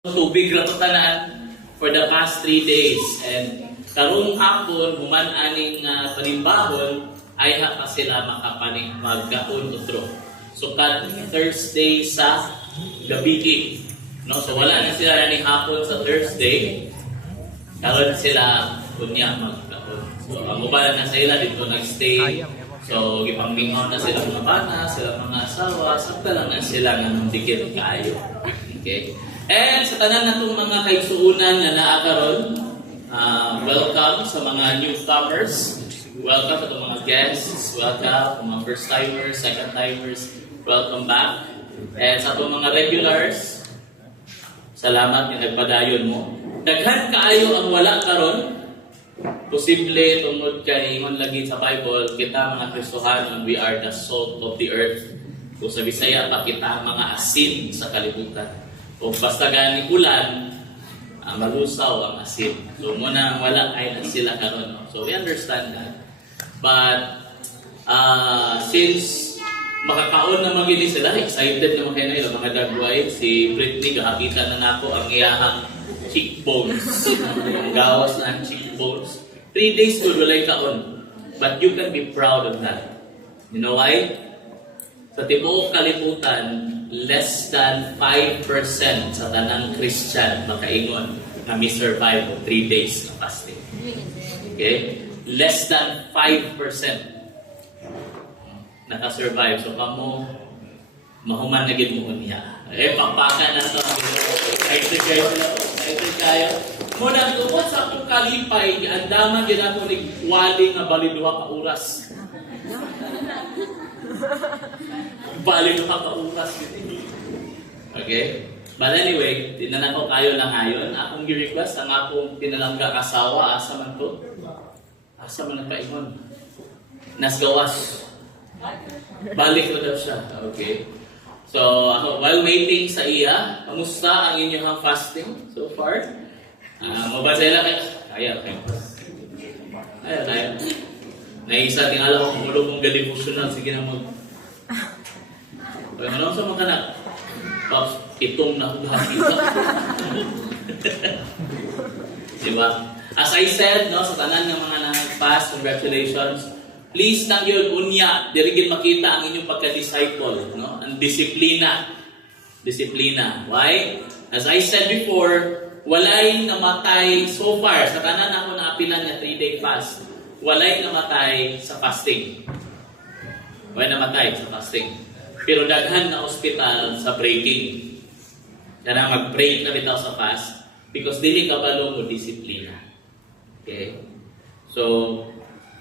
Tubig ra to tanan for the past 3 days, and karong hapon human aning panimbahon ay ha pa sila makapaning magkaon utro. So kad Thursday sa gabi, no, so wala na sila ni hapon sa Thursday, karon sila kunya magkaon. So ang uban na sila dito nagstay. So gipangmingaw na sila mga bana, sila mga asawa, sakta lang na sila nga dikit kaayo. Okay? And sa tanan natong mga kaigsuunan na naakaron, welcome sa mga newcomers, welcome sa mga guests, welcome sa mga first timers, second timers, welcome back. And sa itong mga regulars, salamat nga nagpadayon mo. Daghan kaayo ang wala karon, posible tungod kay ingon lagi sa Bible, kita mga Kristohanon, we are the salt of the earth. Kung sa Bisaya pa kita mga asin sa kalibutan. O basta gani ulan, malusaw ang asin. So muna wala ay sila karon. No? So we understand that. But since makakaon naman gini sila, excited naman kayo na mga dagway. Si Britney, kakakita na nako ang iyahang cheekbones. Ang gawas na ang cheekbones. 3 days to walay kaon. But you can be proud of that. You know why? Sa tibuok kalibutan, less than 5% sa tanang Christian makaingon na may survive 3 days na fasting. Okay? Less than 5% naka-survive. So, kamo, mahuman na gid mo niya. Pakpaka na ito. Excited kayo sila. Excited kayo. Muna, tungkol sa akong kalipay, andaman yun ako nagwali nga baliduha ka oras. Baliduha ka oras. Okay? But anyway, tinanakaw kayo lang ngayon. Akong gi-request ang akong pinalangga kasawa. Asa man to? Asa man nagpaingon? Nasgawas. Balik ko daw siya. Okay. So, ako, while waiting sa iya, kamusta ang inyong fasting so far? Mabasela kayo? Kaya. Naisa ting alam ko mulo kong devotional. Sige na mag... Kaya manong sa mga kanak? Pops, itong nakakita. Diba? As I said, no, sa tanan ng mga nag-fast, congratulations. Please lang yun, unya, dirigin makita ang inyong pagka-disciple, no? Ang disiplina. Disiplina. Why? As I said before, walay namatay so far, sa tanan ako naapilan niya 3-day fast, walay namatay sa fasting. Walay namatay sa fasting. Pero daghan na ospital sa breaking. Kaya mag-break na bitaw sa fast because dili kabalo mo disiplina. Okay? So,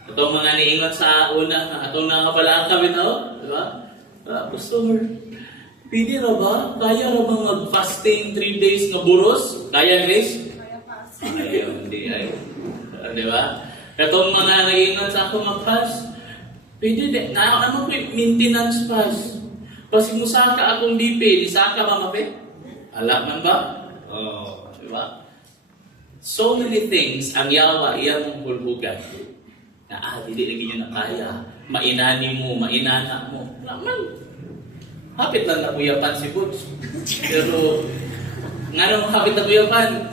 itong mga niingon sa una, itong nakapalaan ka bitaw, di ba? Pastor, pwede na ba? Kaya na bang mag-fasting 3 days na buros? Kaya, Grace? Ayaw, hindi. Di ba? Itong mga niingon sa ako mag-fast, pwede din. Ano po maintenance fast? Kasi musaka akong DP, isaka ba mape? Alam ba? Oh, di ba? So many things ang yawa iyang hulhugan. Na hindi lagi niyo na kaya. Mainani mo, mainana mo. Naman. Hapit lang na kuyapan si Boots. Pero, nga nung hapit na kuyapan,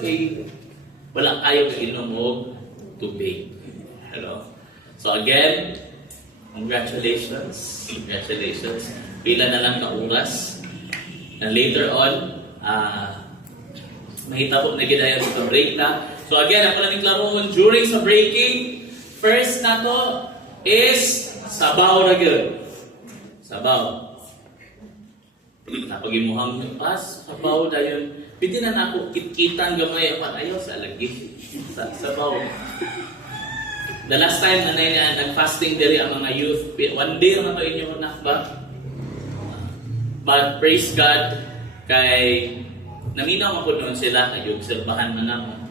wala kayo kainom o tubig. Hello? So again, congratulations. Congratulations. Pila na lang ka-oras. And later on, mahita po na gidaya sa break na. So again, ako na niklaroon during sa breaking, first na to is sabaw na yun. Sabaw. Napagimuhang yung pas, sabaw na yun. Pwede na ako kitkitan gamay ang ayaw sa lagi. Sabaw. The last time na nag-fasting diri ang mga youth, one day ang mga inyong nakba. But praise God, kay naminaw ako noon sila, kayo obserbahan man ako.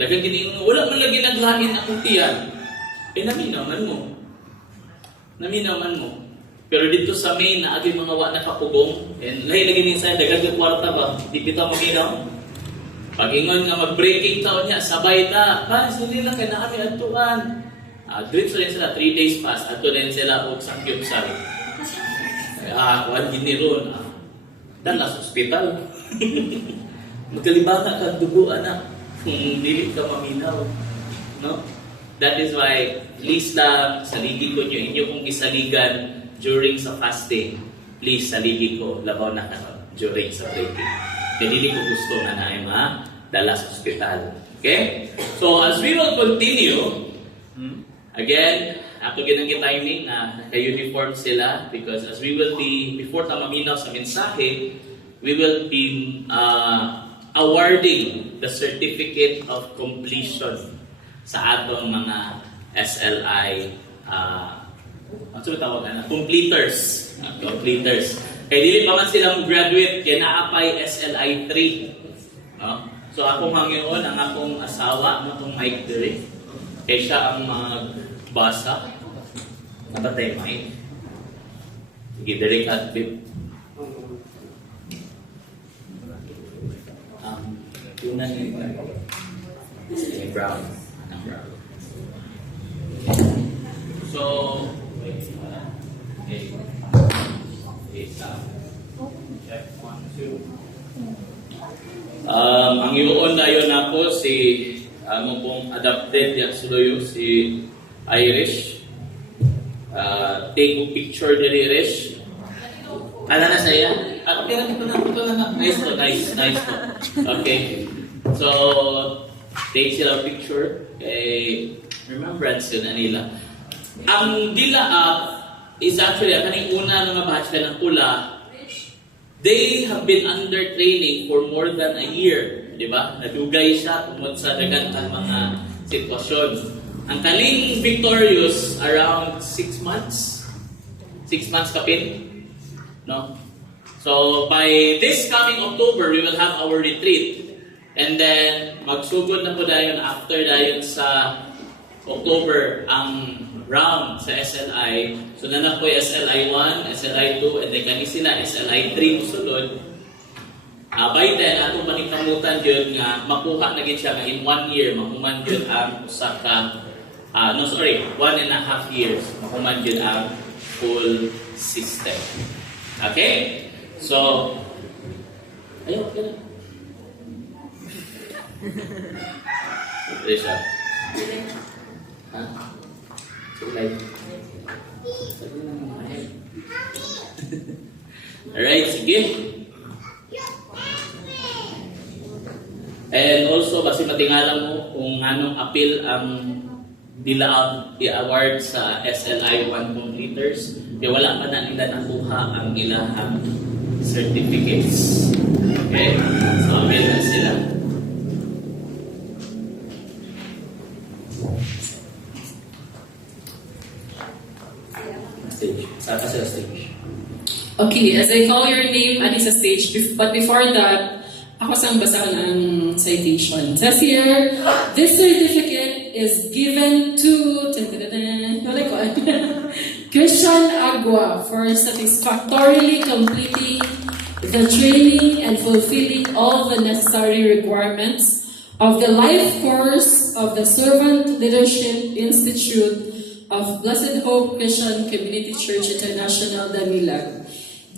Dagang giniingon, wala man lagi naglain akong tiyan. Naminaw man mo. Naminaw man mo. Pero dito sa main, na aging mga wa nakapugong, and lahi lagi minsan, dagang yung kwarta ba, di kita maginaw. Pag-ingon nga mag-breaking taon niya, sabay ta, hindi lang kaya na kami atuan. Dito rin sila, 3 days fast, ato rin sila o sakyop-sal. Kuhan gini ron. Dan sa hospital. Magkalibana ka dugo, anak. Kung dili ka maminaw. No? That is why, please lang, saligi ko nyo, inyo kong isaligan during sa fasting. Please, saligi ko, labaw na ka during sa breaking. Kaya dili ko gusto na na dala sa ospital. Okay? So, as we will continue, again, ako ginang timing na naka-uniform sila because as we will be, before maminaw sa mensahe, we will be awarding the certificate of completion sa atong mga SLI ano tawag na? Completers. Completers. Kaya dili pa man silang graduate, kaya naapay SLI 3. No? So akong hangyoon, ang akong asawa, itong Mike Dere, kaya siya ang magbasa. Nabatay Mike. Sige, Derek at Bip. Tunan yung brown. So, okay. Check 1, 2. Ang iuon na yun ako si mo pong adopted yung suloyo si Irish. Take a picture ni Irish. Ala na saya. Okay, ito na. Nice to. Okay. So, take sila picture. Okay. Remembrance yun na nila. Ang Dila Up is actually, ang kaning una ng mga batch ng pula, they have been under training for more than a year. Di ba? Nadugay siya tungkol sa dagantang mga sitwasyon. Ang kaling victorious around 6 months. 6 months kapin. No? So, by this coming October, we will have our retreat. And then, magsugod na po dayon after dayon sa October ang round sa SLI. So, na po SLI 1, SLI 2, and then kani sila SLI 3 musulod. By then, atong paningkamutan yun nga, makuha na gid siya nga in 1 year, mahuman yun ang usa ka, 1.5 years, mahuman yun ang full system. Okay? So, ayaw, kaya. Resha. Ha? Sige. Alright, sige. And also, basi matingala mo kung anong appeal ang Dila i-award sa SLI 1 completers. Kaya wala pa na nila nakuha ang ilahang certificates. Okay? So, appeal na sila. Stage. Okay, as I call your name, adi sa stage. But before that, ako sang basahan ang citation. It says here, this certificate is given to Christian Agua for satisfactorily completing the training and fulfilling all the necessary requirements of the life course of the Servant Leadership Institute of Blessed Hope Christian Community Church International, Damilag.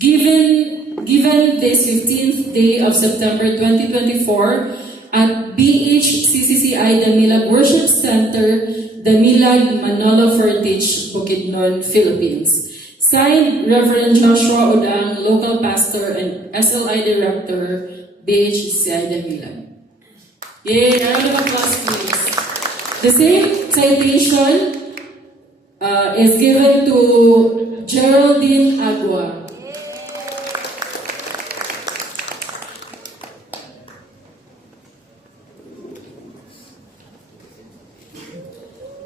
Given this 15th day of September 2024 at BHCCCI Damilag Worship Center, Damilag, Manolo Fortich, Bukidnon, Philippines. Signed, Reverend Joshua Odang, Local Pastor and SLI Director, BHCCI Damilag. Yay! Round of applause, please. The same citation is given to Geraldine Agua.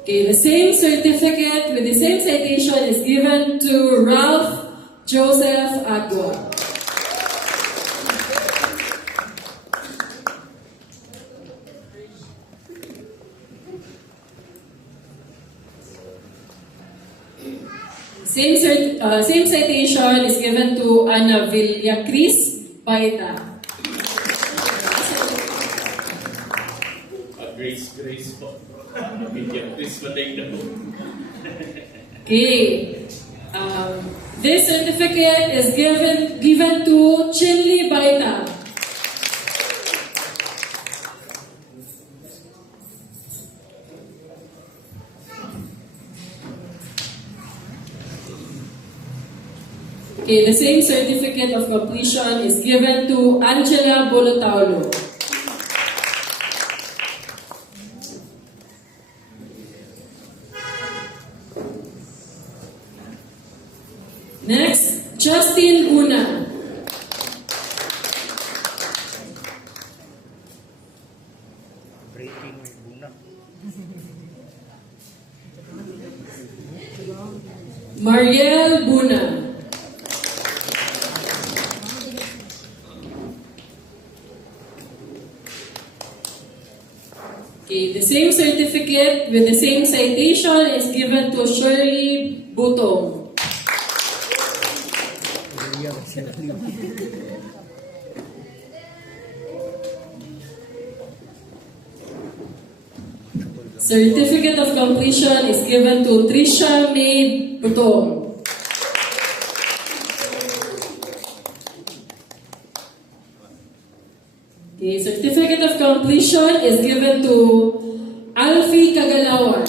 Okay, the same certificate with the same citation is given to Ralph Joseph Agua. Same citation is given to Ana Villacris Paita. Grace po. Ana Villacris Paita po. Okay. This certificate is given to Chinli Baita. Okay, the same certificate of completion is given to Angela Bolotaulo. Next, Justin Una. Breaking may buna. Mariel Buna. Okay, the same certificate with the same citation is given to Shirley Butong. Certificate of completion is given to Trisha May Butong. Okay, certificate of completion is given to Alfie Kagalawan.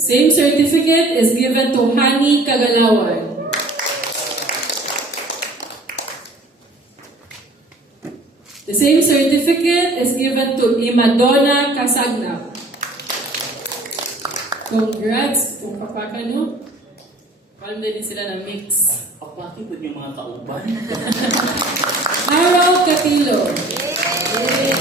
Same certificate is given to Hani Kagalawan. The same certificate is given to Imadonna Casagna. Congrats kung kapaka no. Palm din sila na mix. Kapati po yung mga kauban. Harold Catilo. Yay!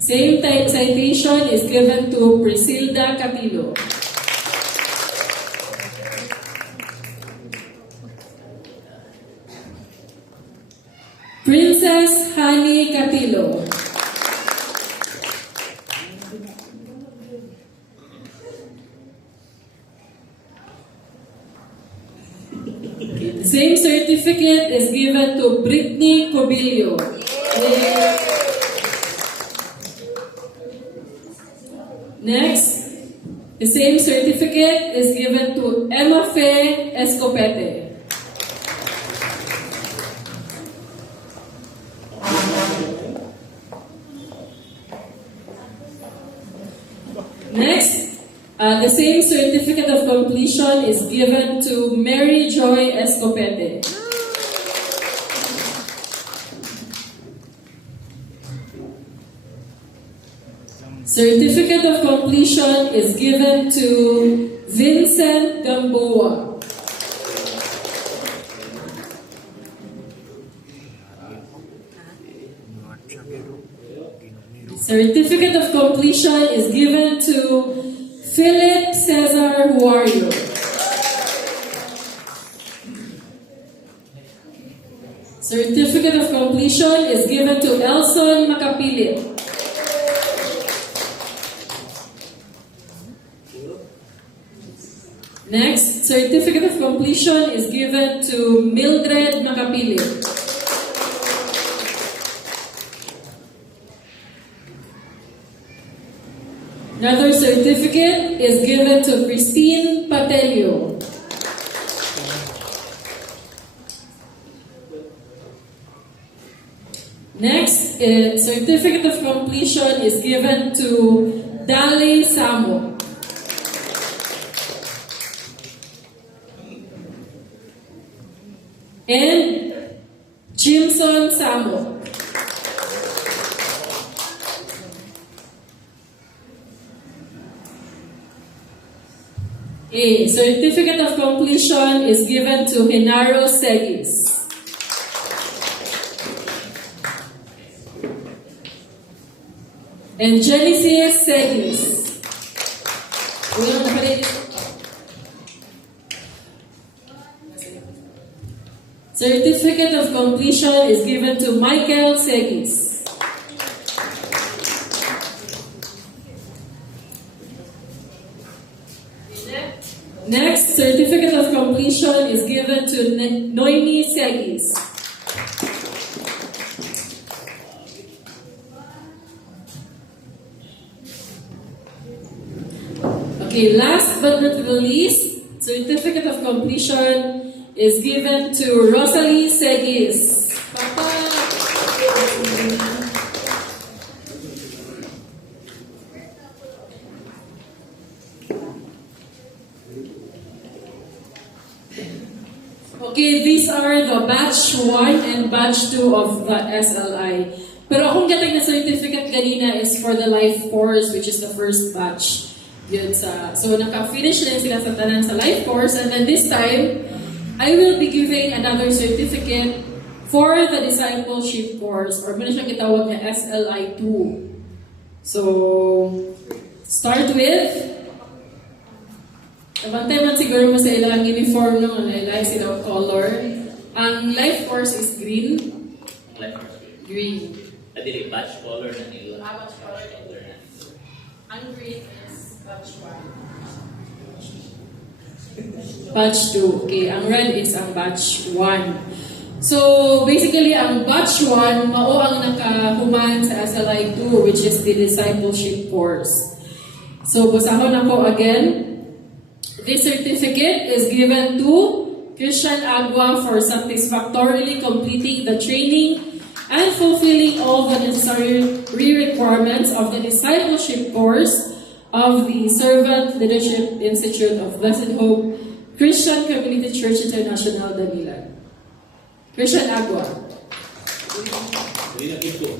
Same type citation is given to Priscilda Catilo. Princess Hani Catilo. The same certificate is given to Brittany Cobillo. Yay! Next, the same certificate is given to Emma Fe Escopete. Next, the same certificate of completion is given to Mary Joy Escopete. Certificate of completion is given to Vincent Gamboa. Certificate of completion is given to Philip Cesar Huario. Certificate of completion is given to Elson Makapilit. Next, certificate of completion is given to Mildred Makapilit. Another certificate is given to Christine Patelio. Next, a certificate of completion is given to Dali Samo. And Jimson Samo. A certificate of completion is given to Henaro Segis. And Genesis Segis. Certificate of completion is given to Michael Segis. Next, certificate of completion is given to Noemi Segis. Okay, last but not the least, certificate of completion is given to Rosalie Segis. Papa! Okay, these are the batch 1 and batch 2 of the SLI. Pero akong gatag na certificate kanina is for the life course, which is the first batch. Yun sa, so naka-finish na sila sa tanan sa life course, and then this time, I will be giving another certificate for the discipleship course, or muna siyang kitawag na SLI 2. So, start with, nabantay man siguro mo sa ilang uniform nung ilang silang color. Ang life course is green. Like, Green. dili batch color na nila. Batch color na nila. Ang green is batch 1. Batch 2. Okay, ang red is ang batch 1. So, basically, ang batch 1, mao ang nakahuman sa SLI 2, which is the discipleship course. So, basahon ako again. This certificate is given to Christian Agua for satisfactorily completing the training and fulfilling all the necessary requirements of the discipleship course of the Servant Leadership Institute of Blessed Hope Christian Community Church International, Danilan. Christian Agua. Hindi na ito.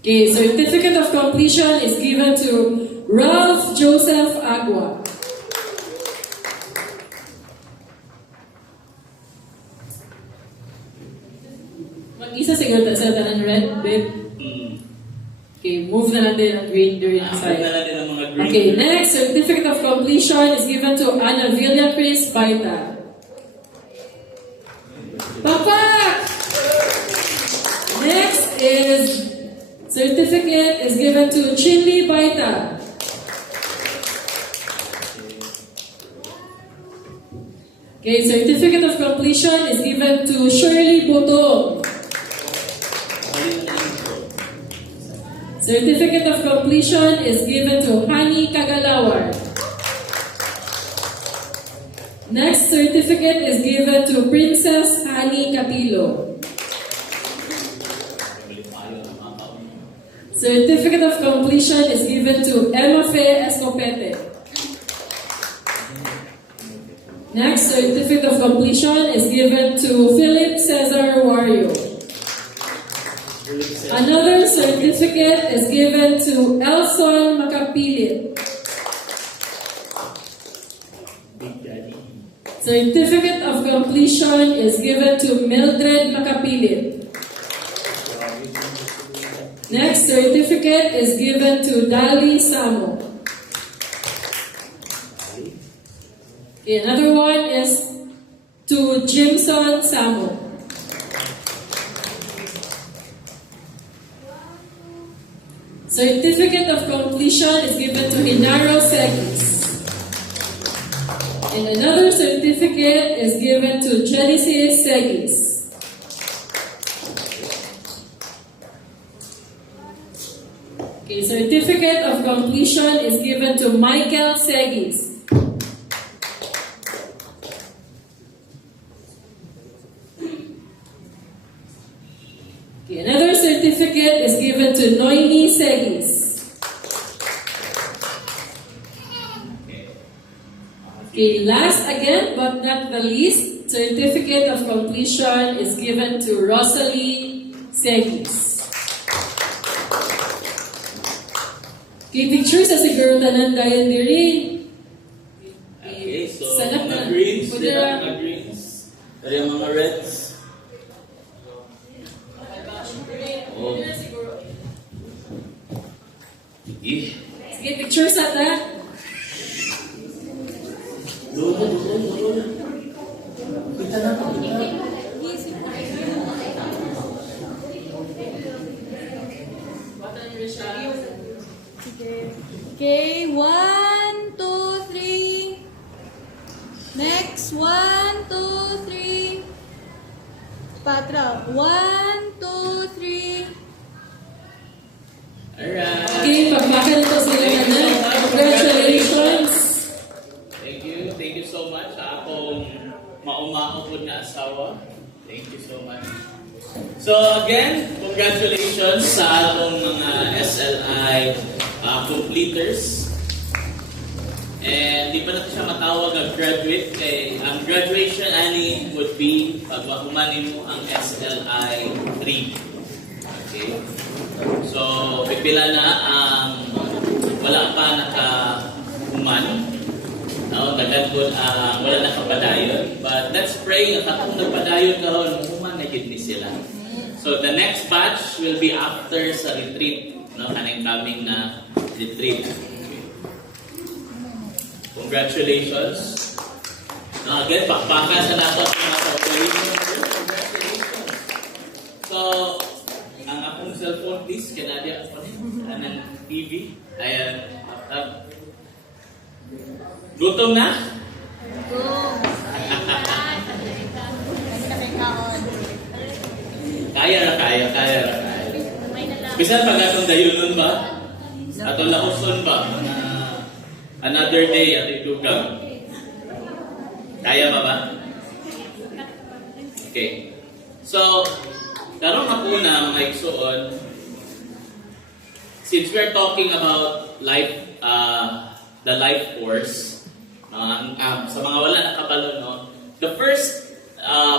Okay, certificate of completion is given to Ralph Joseph Agua. Mag-isa siguro sa tanan red, babe. Okay, move na natin ang green during the side. na natin ang mga green. Okay, next, certificate of completion is given to Ana Villa Chris Baita. Papa! Next is certificate is given to Chinli Baita. Okay, certificate of completion is given to Shirley Butong. Certificate of completion is given to Hani Kagalawar. Next certificate is given to Princess Hani Capilo. Certificate of completion is given to Emma Fe Escopete. Next certificate of completion is given to Philip Cesar Wario. Another certificate is given to Elson Makapilit. Certificate of completion is given to Mildred Makapilit. Next certificate is given to Dali Samo. Okay, another one is to Jimson Samo. Certificate of completion is given to Hinaro Segis. And another certificate is given to Genesis Segis. Okay, certificate of completion is given to Michael Segis. Okay, another certificate is given to Noini Segis. Okay, last again but not the least, certificate of completion is given to Rosalie Segis. Okay, picture sa siguro tanan dayon diri. Okay, so Sanap mga na. greens, Pwede sila na. mga greens. Dari ang mga reds. Oh. Sige. Sige, picture sa ta. Dulo. Okay, 1, 2, 3. Next, 1, 2, 3. Patra, 1, 2, 3. Alright. Okay, pagpakan ito sila na. Congratulations! Thank you so much sa akong maumao po na asawa. Thank you so much. So again, congratulations sa akong mga SLI completers. And di pa natin siya matawag ang graduate. Kay ang graduation ani would be pag mahumanin mo ang SLI 3. Okay? So, pipila na ang wala pa naka-human. No, tagad wala nakapadayon. But let's pray na katong nagpadayon karon human na gid ni sila. So the next batch will be after sa retreat, no, kanang coming na retreat. Okay. Congratulations. No, again, pakpaka sa nato sa mga congratulations. So, ang akong cellphone please, kanadia ako ng TV. Ayan, gutom na? Go! Kaya na. Bisan pag atong dayunon ba? Atong lauson ba? Another day at itugang. Kaya ba ba? Okay. So, karon ako na mga igsuon, since we're talking about life, the life course, sa mga wala nakabalo, no? The first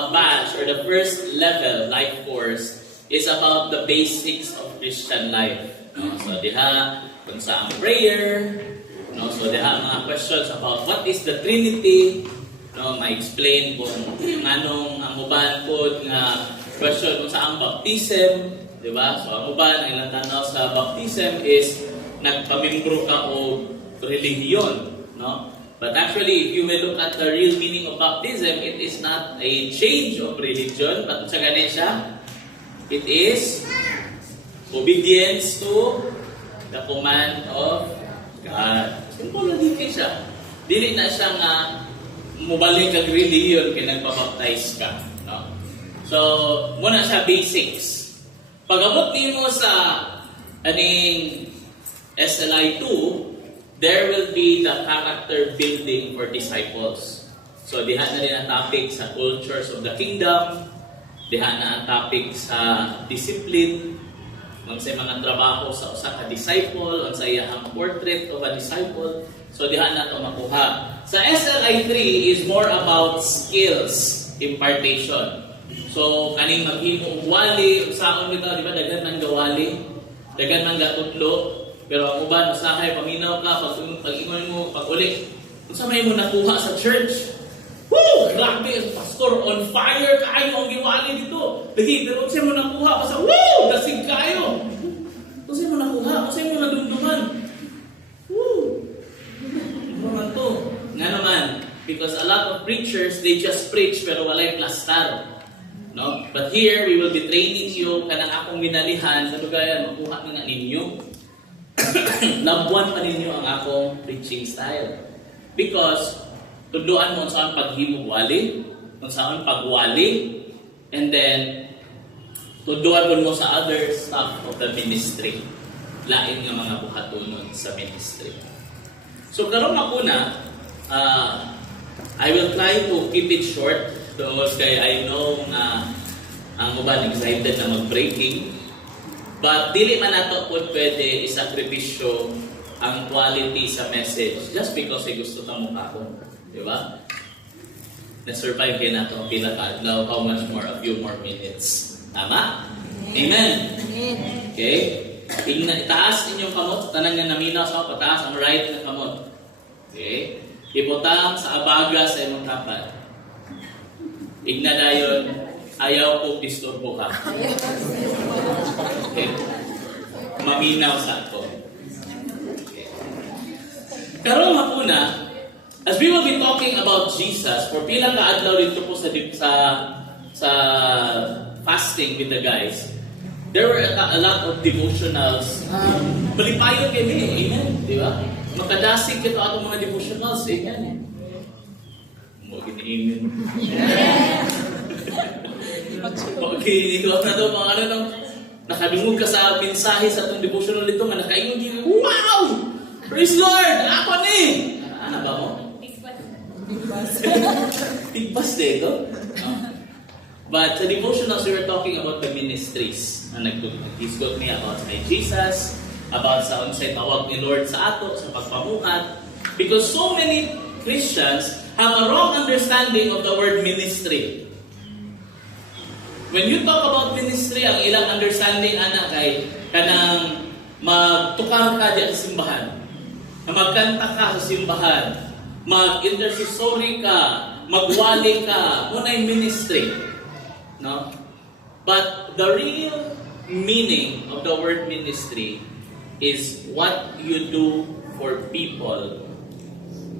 batch or the first level life course is about the basics of Christian life. No? So diha kung sa prayer, no? So diha mga questions about what is the Trinity, no? Ma-explain kung anong ang uban po nga question kung sa ang baptism, di ba? So ang uban ang ilang tanaw sa baptism is nagpamimbro ka o relihiyon, no? But actually, if you may look at the real meaning of baptism, it is not a change of religion, but sa ganin siya, it is obedience to the command of God. Simple na din siya. Dili na siya nga mubalik kag religion kaya nagpabaptize ka. No? So, muna siya basics. Pag-abot mo sa aning SLI 2, there will be the character building for disciples. So, diha na rin ang topic sa cultures of the kingdom, diha na ang topic sa discipline, unsay mga trabaho sa usa ka disciple, unsay iyang portrait of a disciple. So, diha na ito makuha. Sa SLI 3 is more about skills impartation. So, kaning maghimo wali, usaon bitaw, di ba, daghan man gawali, daghan man gatutlo, pero ang uban, usahay, paminaw ka, pag-ingon mo, pag-uli. Kung sa may mo nakuha sa church, woo! Grabe, pastor, on fire kayo ang giwali dito. Lagi, pero kung sa mo nakuha, basta, woo! Dasig kayo. Kung sa mo nakuha, kung sa mo nadumduman. Woo! Mga to. Nga naman, because a lot of preachers, they just preach, pero walay plastar. No? But here, we will be training you, kanang akong minalihan, sa lugayan, makuha na ninyo. Nabuan pa ninyo ang akong preaching style. Because, tuduan mo saan paghimog wali, kung saan pagwali, and then, tuduan mo sa other stuff of the ministry. Lain nga mga buhatunon sa ministry. So, karon ako na, I will try to keep it short, kaya I know na ang uban excited na mag-breaking. But dili man nato po pwede isakripisyo ang quality sa message just because ay gusto ta mo kako, di ba? Na-survive kayo nato ang pila ka adlaw, how much more, a few more minutes. Tama? Amen. Okay? Itaas inyong kamot, tanang nga naminaw sa pataas ang right na kamot. Okay? Ibutang sa abaga sa imong kapat. Igna dayon, ayaw ko disturbo ka. Okay. Maminaw sa ako. Okay. Karon mapuna, as we will be talking about Jesus, for pila ka adlaw dito po sa fasting with the guys, there were a lot of devotionals. Balipayon kami, amen, di ba? Makadasig kito atong mga devotionals, amen. Mo giniingin. Okay, ikaw na to, mga ano, nakadungog ka sa mensahe sa itong devotional nito, nga nakaingon dito, wow! Praise Lord! Ako ni! Ano ba mo? Bigbas dito. But sa devotionals, we were talking about the ministries. He's told me about my Jesus, about sa unsay tawag ni Lord sa ato, sa pagpamuhat, Because so many Christians have a wrong understanding of the word ministry. When you talk about ministry, ang ilang understanding anak ay kanang magtukar ka diyan sa simbahan, na magkanta ka sa simbahan, mag-intercessory ka, magwali ka, unay ministry. No? But the real meaning of the word ministry is what you do for people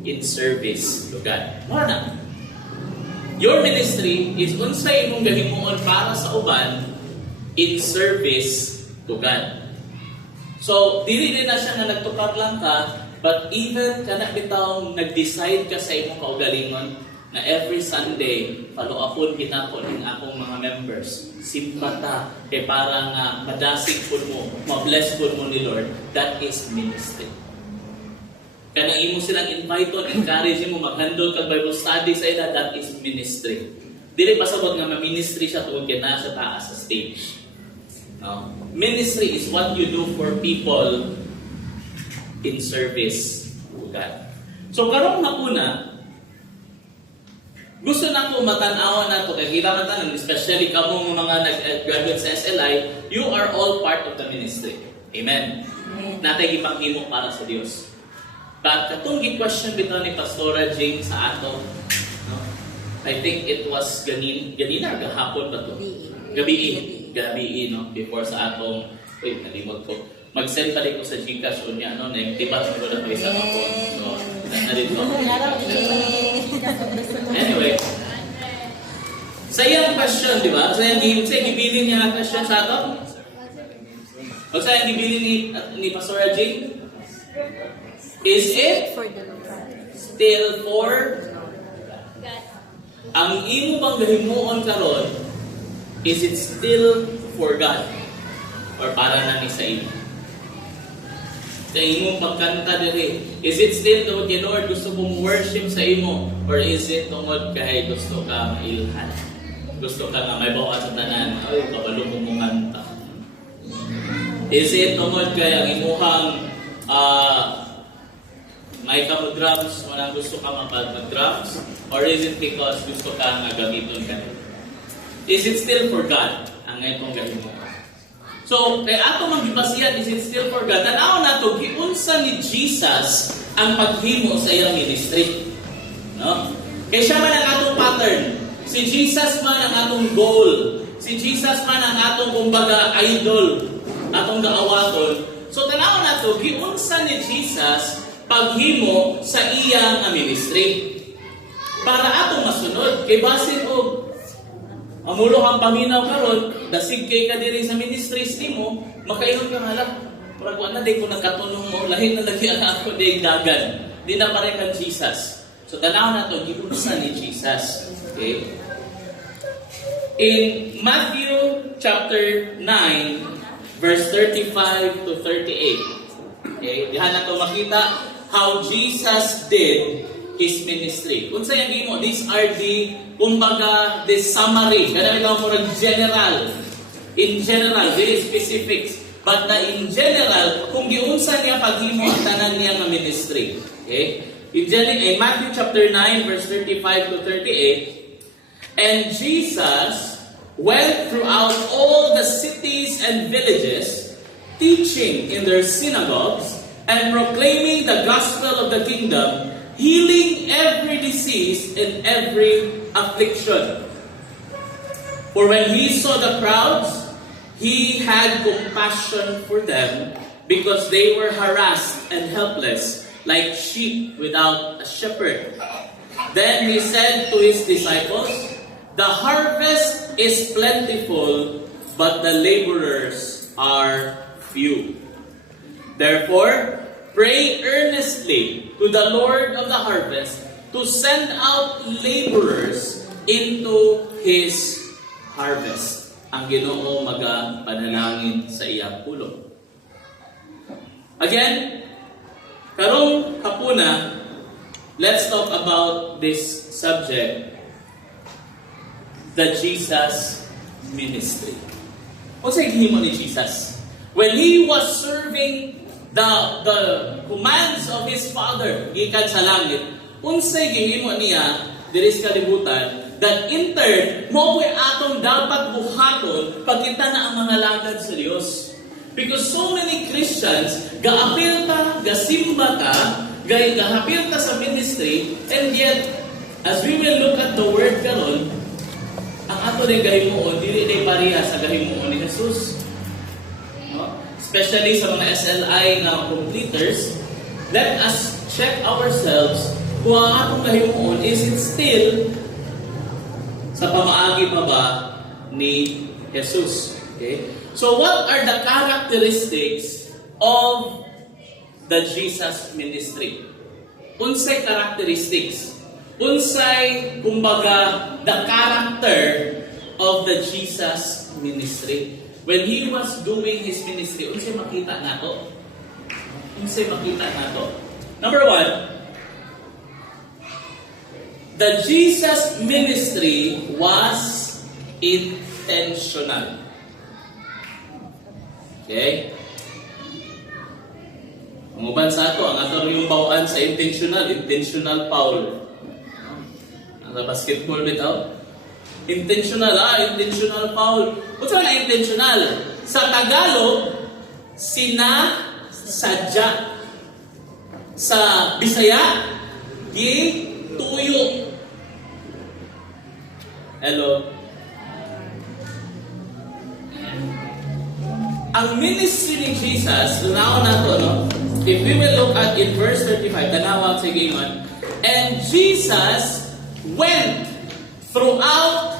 in service to God. More na. Your ministry is unsay imong gahimuon para sa uban in service to God. So, dili din na siya nga nagtukar lang ka, but even kana bitaw nag-decide ka sa imong kaugalingon na every Sunday follow-upon ginako ning akong mga members. Simpata kay para nga madasig pud mo, ma-bless pud mo ni Lord. That is ministry. Kanang imo silang invite on, encourage mo mag-handle kag Bible study sa ila, that is ministry. Dili pasabot nga ma-ministry siya tungod kay naa sa taas sa stage. No? Ministry is what you do for people in service to God. So karong hapuna, gusto na ko matanawan na to, kaya kita matanan, especially kamo mga nag-graduate sa SLI, you are all part of the ministry. Amen. Natay gipanghimo para sa Dios. But katong gi-question bitaw ni Pastora Jing sa ato, no? I think it was ganina gahapon ba to? Gabi, no? Before sa atong, nalimot ko. Mag-send pa rin ko sa Gcash o niya, no? Nag-tibat ko na ito sa kapon. So, narito. Anyway, sa iyang question, di ba? Sa iyang gibilin niya question sa ato? O sa iyang gibilin ni Pastora Jing? Is it still for ang imo bang gahimuon karon? Is it still for God? Or para na ni sa imo? Sa imo pagkanta diri, is it still tungod kay Lord gusto mong worship sa imo? Or is it tungod kay gusto ka mailhan? Gusto ka nga may bawa sa tanan, ay kabalo mo kanta. Is it tungod kay ang imuhang may ka drums, walang gusto ka mag-drums? Or is it because gusto ka nga gamiton ka? Is it still for God? Ang itong gawin mo. So, kay ato magibasihan, is it still for God? Tanaw na ito, giunsa ni Jesus ang paghimo sa iyang ministry. No? Kaya siya man ang atong pattern. Si Jesus man ang atong goal. Si Jesus man ang atong, kumbaga, idol. Atong gaawaton. So, tanaw na ito, giunsa ni Jesus paghimo sa iyang ministry. Para atong masunod, kay basin o amulo kang paminaw karon, dasig kay ka diri sa ministries nimo, makaingon ka hala. Murag wa na day ko nagkatunong mo, lahi na lagi ang ako day dagan. Di na pare kang Jesus. So tanaw na to giunsa ni Jesus. Okay? In Matthew chapter 9 verse 35 to 38. Okay? Dihan na to makita how Jesus did His ministry. Kung sa yung mo, these are the, kumbaga, the summary. Ganun ito mo general. In general, very specific. But na in general, kung giunsa niya paghimo ang tanan niya ng ministry. Okay? In Matthew chapter 9, verse 35 to 38, and Jesus went throughout all the cities and villages, teaching in their synagogues, and proclaiming the gospel of the kingdom, healing every disease and every affliction. For when he saw the crowds, he had compassion for them, because they were harassed and helpless, like sheep without a shepherd. Then he said to his disciples, "The harvest is plentiful, but the laborers are few. Therefore, pray earnestly to the Lord of the harvest to send out laborers into His harvest." Ang Ginoo magapanalangin sa iyang pulong. Again, karong hapuna, let's talk about this subject, the Jesus ministry. What's the himo ni Jesus? When He was serving the commands of His Father gikan sa langit, unsay gihimo niya diri sa kalibutan, that in turn mo ay atong dapat buhaton pag kita na ang mga lagad sa Dios. Because so many Christians gaapil ta, gasimba ta, gahapil ta sa ministry, and yet as we will look at the word karon, ang ato ning gahimuon dili day pareha sa gahimuon ni Jesus. No? Especially sa mga SLI nga completers, let us check ourselves kung ang atong gahimuon is it still sa pamaagi pa ba ni Jesus. Okay? So what are the characteristics of the Jesus ministry? Unsay characteristics? Unsay, kumbaga, the character of the Jesus ministry? When He was doing His ministry, unsay makita nato? Unsay makita nato? Number one, the Jesus ministry was intentional. Okay? Ang uban sa ato, ang ato yung bawaan sa intentional foul. Ang basketball bitaw. Intentional foul. Kung saan na intentional? Sa Tagalog, sinasadya. Sa Bisaya, gituyo. Hello? Ang ministry ni Jesus, lunaw na to, no? If we will look at in verse 35, tanawa sa gingon, and Jesus went throughout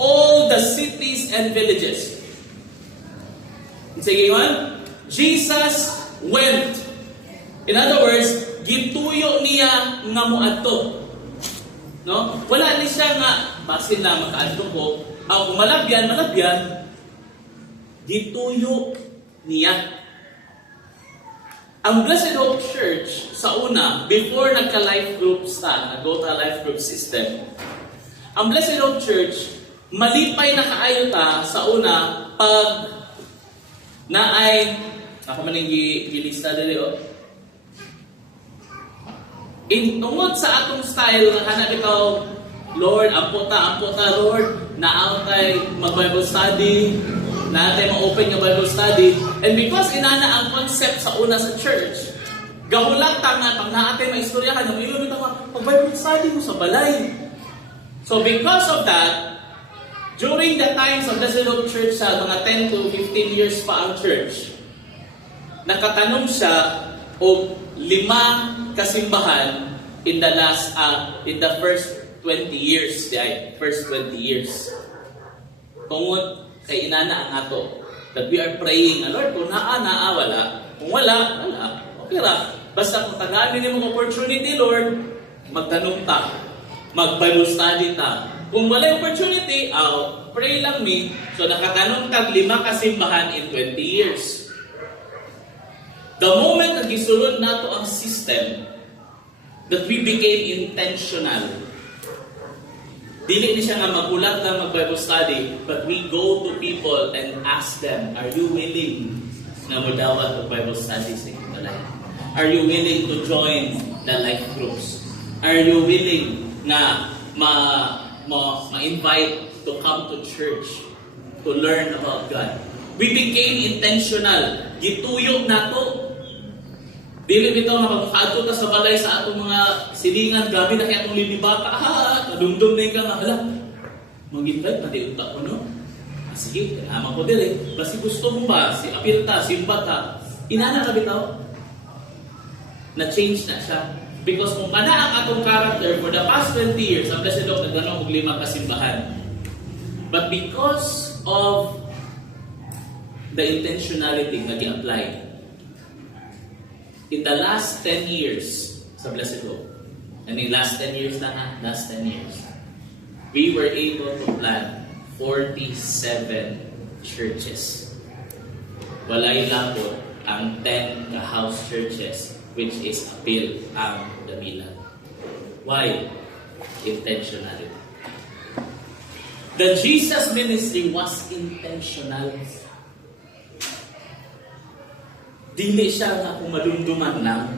all the cities and villages. Sige gingon, Jesus went. In other words, gituyo niya nga moadto. No? Wala ni siya nga basin na makaadto ko, ang malabyan, gituyo niya. Ang Blessed Hope Church, sa una, before nagka-life group nag-go ta life group system, ang Blessed Hope Church, malipay na kaayo ta sa una, pag naay, ako man yung gilista dali, tungod sa atong style, hana bitaw, Lord, ampo ta, Lord, naaw tay mag-Bible study, natin ma-open yung Bible study. And because inana ang concept sa una sa church, gahulat nga, pag natin maistoryahan, may ilumit nga, pag-Bible study mo sa balay. So because of that, during the times of Blessed Hope Church, sa mga 10 to 15 years pa ang church, nakatanong siya o 5 kasimbahan in the first 20 years. First 20 years. Tungod kay inana ang ato, that we are praying, Lord, kung naa, wala. Kung wala, okay ra. Basta kung tagaan mo opportunity, Lord, magtanong ta, mag-Bible study ta. Kung wala opportunity, pray lang me. So nakatanong tag 5 kasimbahan in 20 years. The moment na gisulod nato ang system, that we became intentional. Dili ni siya nga magulat lang mag-Bible study, but we go to people and ask them, are you willing na modawat o Bible study sa inyong balay? Are you willing to join the life groups? Are you willing na ma-invite to come to church to learn about God? We became intentional. Gituyok na to. Dili bitaw na pagkaadto ta sa balay sa atong mga silingan, grabe na kaya atong linibaka, kadumdum na ka nga, hala, mag-invite na di utak ko, no? Sige, kailangan ko dili. Basi gusto mo ba, si apirta, simba ta, inana ka bitaw? Na-change na siya. Because kung kana ang atong character for the past 20 years, ang Blessed Hope nagdanong og 5 kasimbahan. But because of the intentionality na gi-apply, in the last 10 years sa Blessed Hope, last 10 years, we were able to plant 47 churches. Walay labot ang 10 house churches, which is appeal ang Davila. Why? Intentionality. The Jesus ministry was intentional. Dili siya nga kung madumduman lang.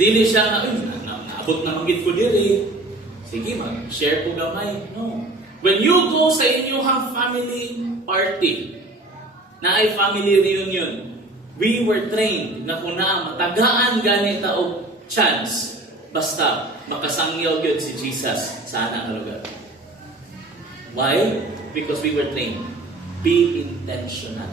Dili siya nga, naabot na manggit ko diri. Sige, mag-share ko gamay. No. When you go sa inyong family party, na ay family reunion, we were trained na kung na matagaan ganita o chance, basta makasangyaw yun si Jesus sa anang lugar. Why? Because we were trained. Be intentional.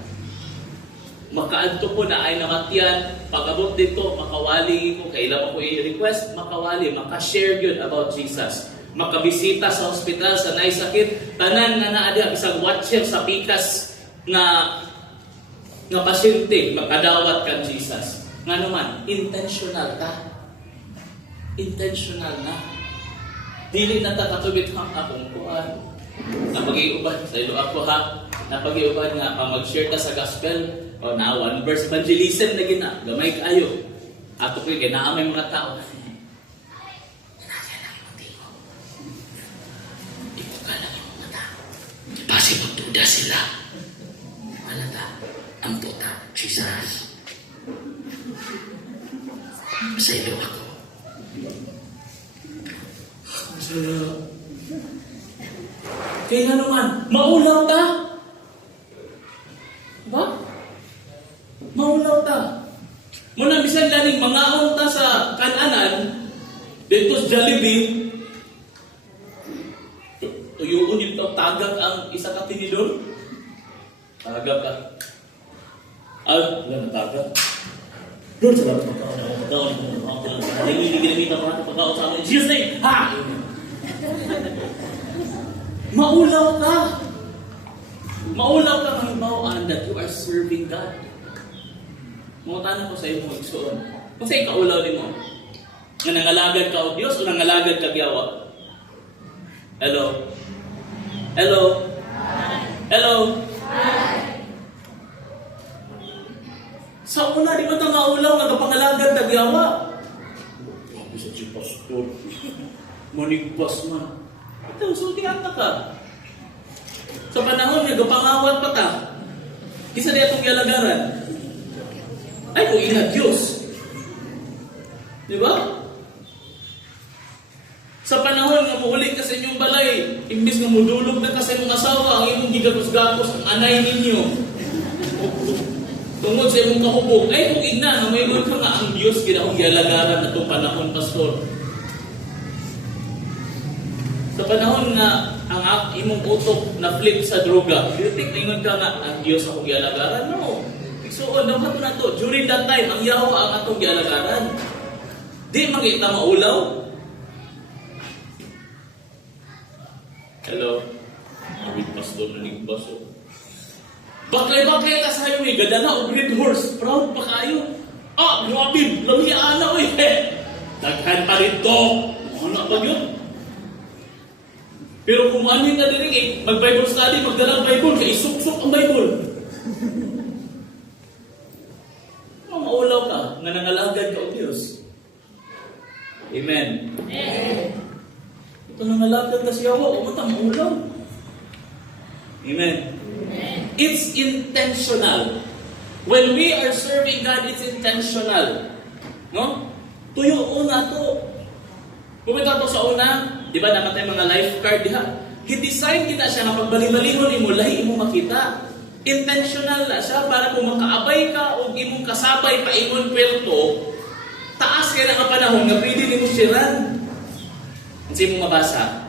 Makaadto ko na ay namatyan, pag-abot dito, makawali ko, kailan ko i-request, makawali, makashare yun about Jesus. Makabisita sa hospital, sa naisakit, tanan nga naadi, isang watcher sa pikas nga pasyente, makadawat kang Jesus. Nga naman, intentional ka. Intentional na. Dili na ta katubit ang akong kuhan. Napag-iuban, sa ilo ako ha, napag-iuban nga, pag mag-share ka sa gospel, o na one verse evangelism na gina, gamay kayo. Ato ko yung naamay mga tao. Ito ka lang yung mata. Pasi magduda sila. Wala ta, ang puta, Jesus. Sa ilo ako. Masarap. Kaya nga naman, maulaw ka. Ba? Maulaw ta. Muna bisan ganing mangaon ta sa kananan, dito sa Jollibee, tuyuon yung tagag ang isa ka tinidor. Tagag ka. Wala na tagag. Lord, salamat pagkaon. Hindi ginamit ang mga pagkaon sa amin. Jesus name! Ha! Maulaw ka. Maulaw ka ng bawaan that you are serving God. Mungutanan ko sa iyo mo igsoon. Kung sa'yo kaulaw din mo, nga nangalagad ka o Diyos o nangalagad ka giyawa? Hello? Hello? Hello? Sa una, di ba ito maulaw, nagpangalagad ka giyawa? Bisa si pastor. Manigpas man. Ito, sulti ata ka. Sa panahon, nagpangawat pa ta. Isa na itong yalagaran. Ay, kung ina Diyos. Di ba? Sa panahon nga muuli ka sa inyong balay, imbis nga mudulog na ka sa inyong asawa, ang inyong gigapos-gapos, ang anay ninyo. Tungod sa inyong kahubog, ay kung ina, na may ka nga ang Diyos, kinahong yalagaran na itong panahon, pastor. Sa panahon nga ang imong utok na flip sa droga, do you think ingon ka nga ang Diyos akong gialagaran? No. So, dapat na to. During that time, ang Yahweh ang atong gialagaran. Di makita maulaw. Hello? Awit pastor na ligbas. Baklay-baklay ka sa highway, gadala o red horse. Proud pa kayo. Grabe, lamiyaan na oy. Daghan pa rin to. Ano ba yun? Pero kung ano yung nadinig, mag-Bible study, magdala ang Bible, kaya isuksok ang Bible. Maulaw ka, nga nangalagad ka o Diyos. Amen. Ito nangalagad ka siya, umata maulaw. Amen. It's intentional. When we are serving God, it's intentional. No? Tuyo una to. Pumita to sa una, di ba namatay mga lifeguard diha? Gidesign kita siya nga pagbali-balihon imo lahi imo makita. Intentional na siya para kung makaabay ka o imong kasabay pa imong pwerto, taas kaya nga panahon nga pwede nimo siran. Kasi mo mabasa,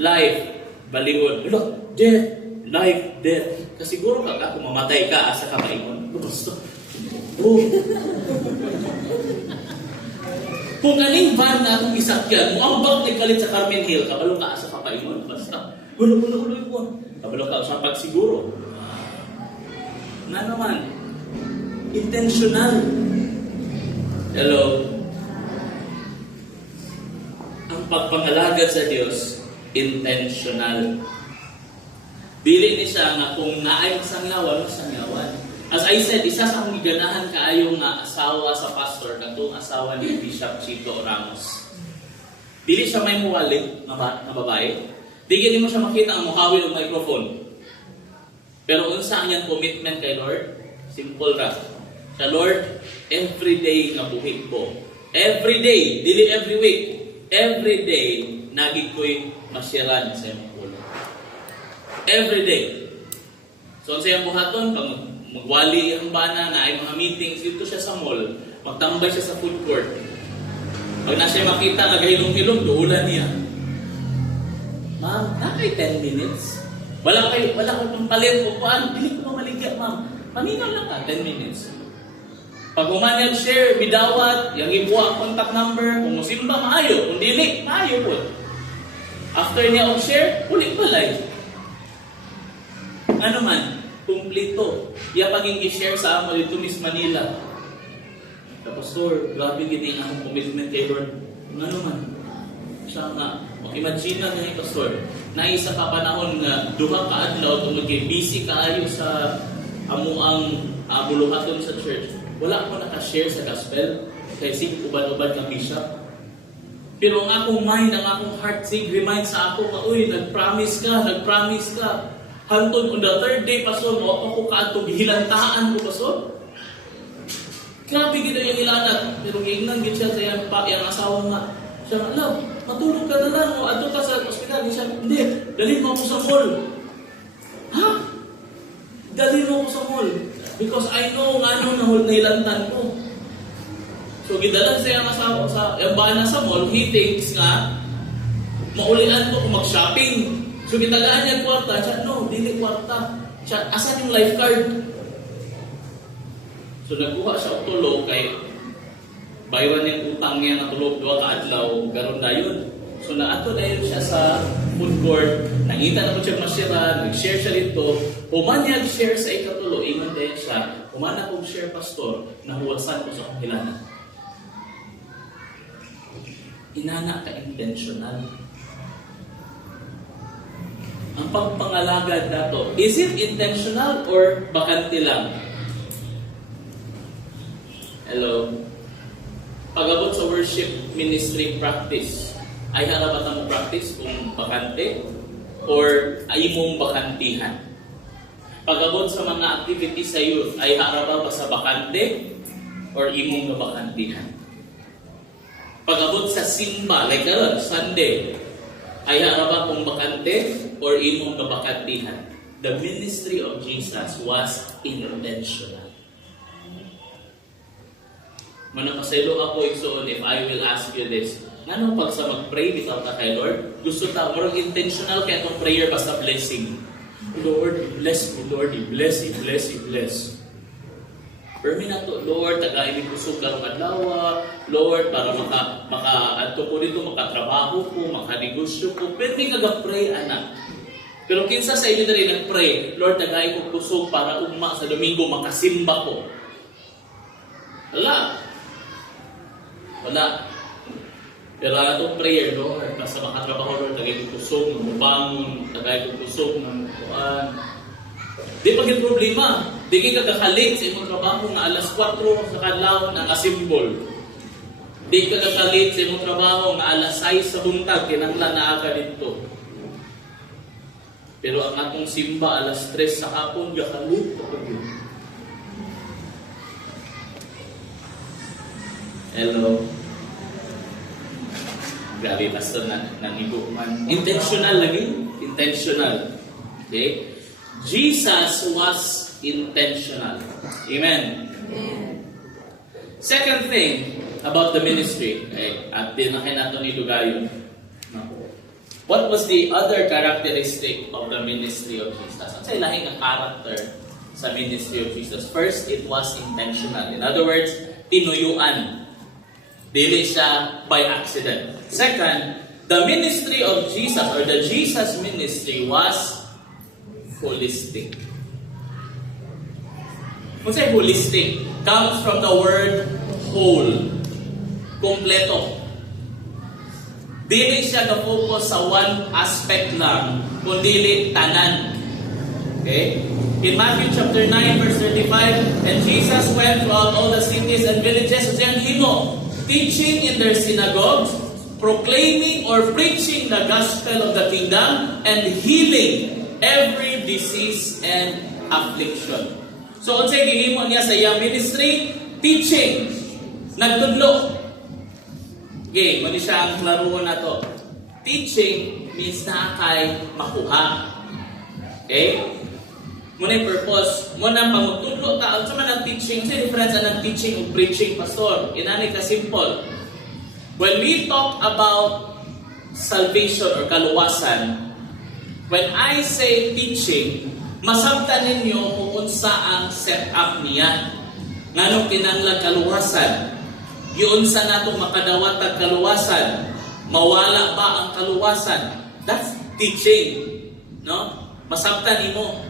life, baliwod, death, life, death. Kasi siguro ka kung mamatay ka asa ka pa imong. Basta. Kung aning van na akong isakyan, mo ambag ni kalit sa Carmen Hill, kabalo ka asa ka pa imong. Basta. Gulo ko. Kabalo ka sa pagsiguro. Nga naman, intentional. Hello? Ang pagpangalagad sa Diyos, intentional. Dili ni siya nga kung naay masangyawan. As I said, isa sa akong ganahan kaayong nga asawa sa pastor, katong asawa ni Bishop Chico Ramos. Dili siya may muwalik na babae. Dili mo siya makita ang muhawil ng microphone. Pero unsa ang iyang commitment kay Lord? Simple ra. Sa Lord, every day nga buhi ko. Every day, dili every week. Every day, nagig ko'y masyaran sa iyong ulo. Every day. So, sa iyong buhaton, pag magwali ang bana na ay mga meetings, dito siya sa mall, magtambay siya sa food court. Pag na siya makita, nagahilong-hilong, duulan niya. Ma'am, nakay 10 minutes? Wala kayo pampalit o paan, dili ko maligya, ma'am. Paminaw lang ka, 10 minutes. Pag umanyag share, bidawat, yung ibuwa contact number, kung musimba, maayo. Kung dili, maayo po. After niya og share, ulit balay. Ano man, kumplito. Iya paging i-share sa amo dito Miss Manila. Tapos, Pastor, grabe gini ang commitment kay Lord. Ano man, siya nga, mag-imagine na nga Pastor, na isa ka panahon nga, duha ka adlaw, tungod kay busy kaayo sa amuang buluhaton sa church. Wala ako nakashare sa gospel kay sig uban-uban ka bishop. Pero ang akong mind, ang akong heart sig remind sa ako nga, uy, nag-promise ka. Hantod on the third day, Pastor, mo ako kaadto gihilantaan ko, Pastor. Grabe gina yung ilanat. Pero gignan gid siya sa yang asawa nga. Siya nga, love, matulog ka na lang. O adto ka sa ospital. Siya, hindi, dalhin mo ako sa mall. Ha? Dalhin mo ako sa mall. Because I know nga nung nahilantan ko. So, gidalan sa yung asawa sa yung bana sa mall, he thinks nga, maulian ko kung mag-shopping. So, gitagaan niya kwarta. Siya, no, dili kwarta. Siya, asan yung lifeguard? So, nagkuha siya og tulog kay bayran yung utang niya na tulog 2 ka adlaw, garon dayon. So, naato dayon siya sa food court, nangita na po siya masira, nag-share siya dito, umanyag share sa ikatulo, ingon dayon siya, umana kong share, Pastor, nahuwasan ko sa kahilanan. Inana ka intentional. Ang pagpangalagad nato, is it intentional or bakante lang? Hello? Pag-abot sa worship ministry practice, ay harapatan mo practice kung bakante or ay mong bakantihan? Pag-abot sa mga activities sa youth, ay harapatan ba sa bakante or imong bakantihan? Pag-abot sa simba, like Sunday, ay harapatan kung bakante or imong bakantihan? The ministry of Jesus was intentional. Manapasaylo ako igsoon if I will ask you this. Nganong pag sa mag-pray without ka kay Lord, gusto ta, marang intentional kaya itong prayer basta blessing. Lord, bless me, Lord, bless. Permi na to, Lord, tagay mi kusog karong adlaw, Lord, para maka-adto ko dito, makatrabaho ko, makanegosyo ko. Permi kaga-pray, anak. Pero kinsa sa inyo na rin nag-pray, Lord, tagay ko kusog para ugma sa Domingo, makasimba ko. Wala. Pero ano itong prayer, Lord, basta makatrabaho, Lord, tagay ko kusog, bangon, tagay ko kusog, ng kuhaan. Di pag yung problema, di kayo kakalit sa imong trabaho na alas 4 sa kadlaw ng asimbol. Di ka kakalit sa imong trabaho na alas 6 sa buntag, kinanglan na aga dito. Pero ang atong simba, alas 3 sa hapon, gakalit. Hello. Grabe, Pastor, nangigo man. Intentional lagi. Intentional. Okay? Jesus was intentional. Amen. Second thing about the ministry. Okay? At dinakin nato ni Lugayon. What was the other characteristic of the ministry of Jesus? Ang sa ilahing ang character sa ministry of Jesus. First, it was intentional. In other words, tinuyuan. Dili siya by accident. Second, the ministry of Jesus or the Jesus ministry was holistic. Kung say holistic, comes from the word whole. Kompleto. Dili siya na-focus sa one aspect lang, kundi tanan. Okay? In Matthew chapter 9 verse 35, and Jesus went throughout all the cities and villages of Hino, teaching in their synagogues, proclaiming or preaching the gospel of the kingdom, and healing every disease and affliction. So unsay gihimo niya sa iyang ministry? Teaching. Nagtudlo. Okay, mali siya ang klaruhon na to. Teaching means na kay makuha. Okay? Muna yung purpose. Muna pamutudlo ta. Ano man ang teaching? Unsay difference ang teaching o preaching, pastor? Inani ka simple. When we talk about salvation or kaluwasan, when I say teaching, masabtan ninyo kung unsa ang setup niya. Nganong kinanglan kaluwasan? Yun sa natong makadawat ang kaluwasan. Mawala ba ang kaluwasan? That's teaching. No? Masabtan nimo.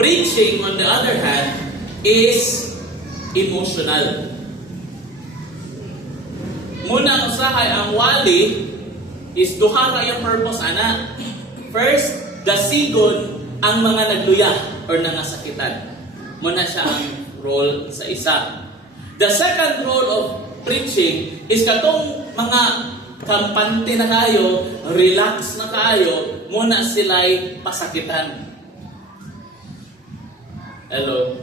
Preaching, on the other hand, is emotional. Muna usahay ang wali is duha ka yung purpose ana. First, dasigon ang mga nagluya or nangasakitan. Muna siya ang role sa isa. The second role of preaching is katong mga kampante na kayo, relax na kayo, muna sila'y pasakitan. Hello?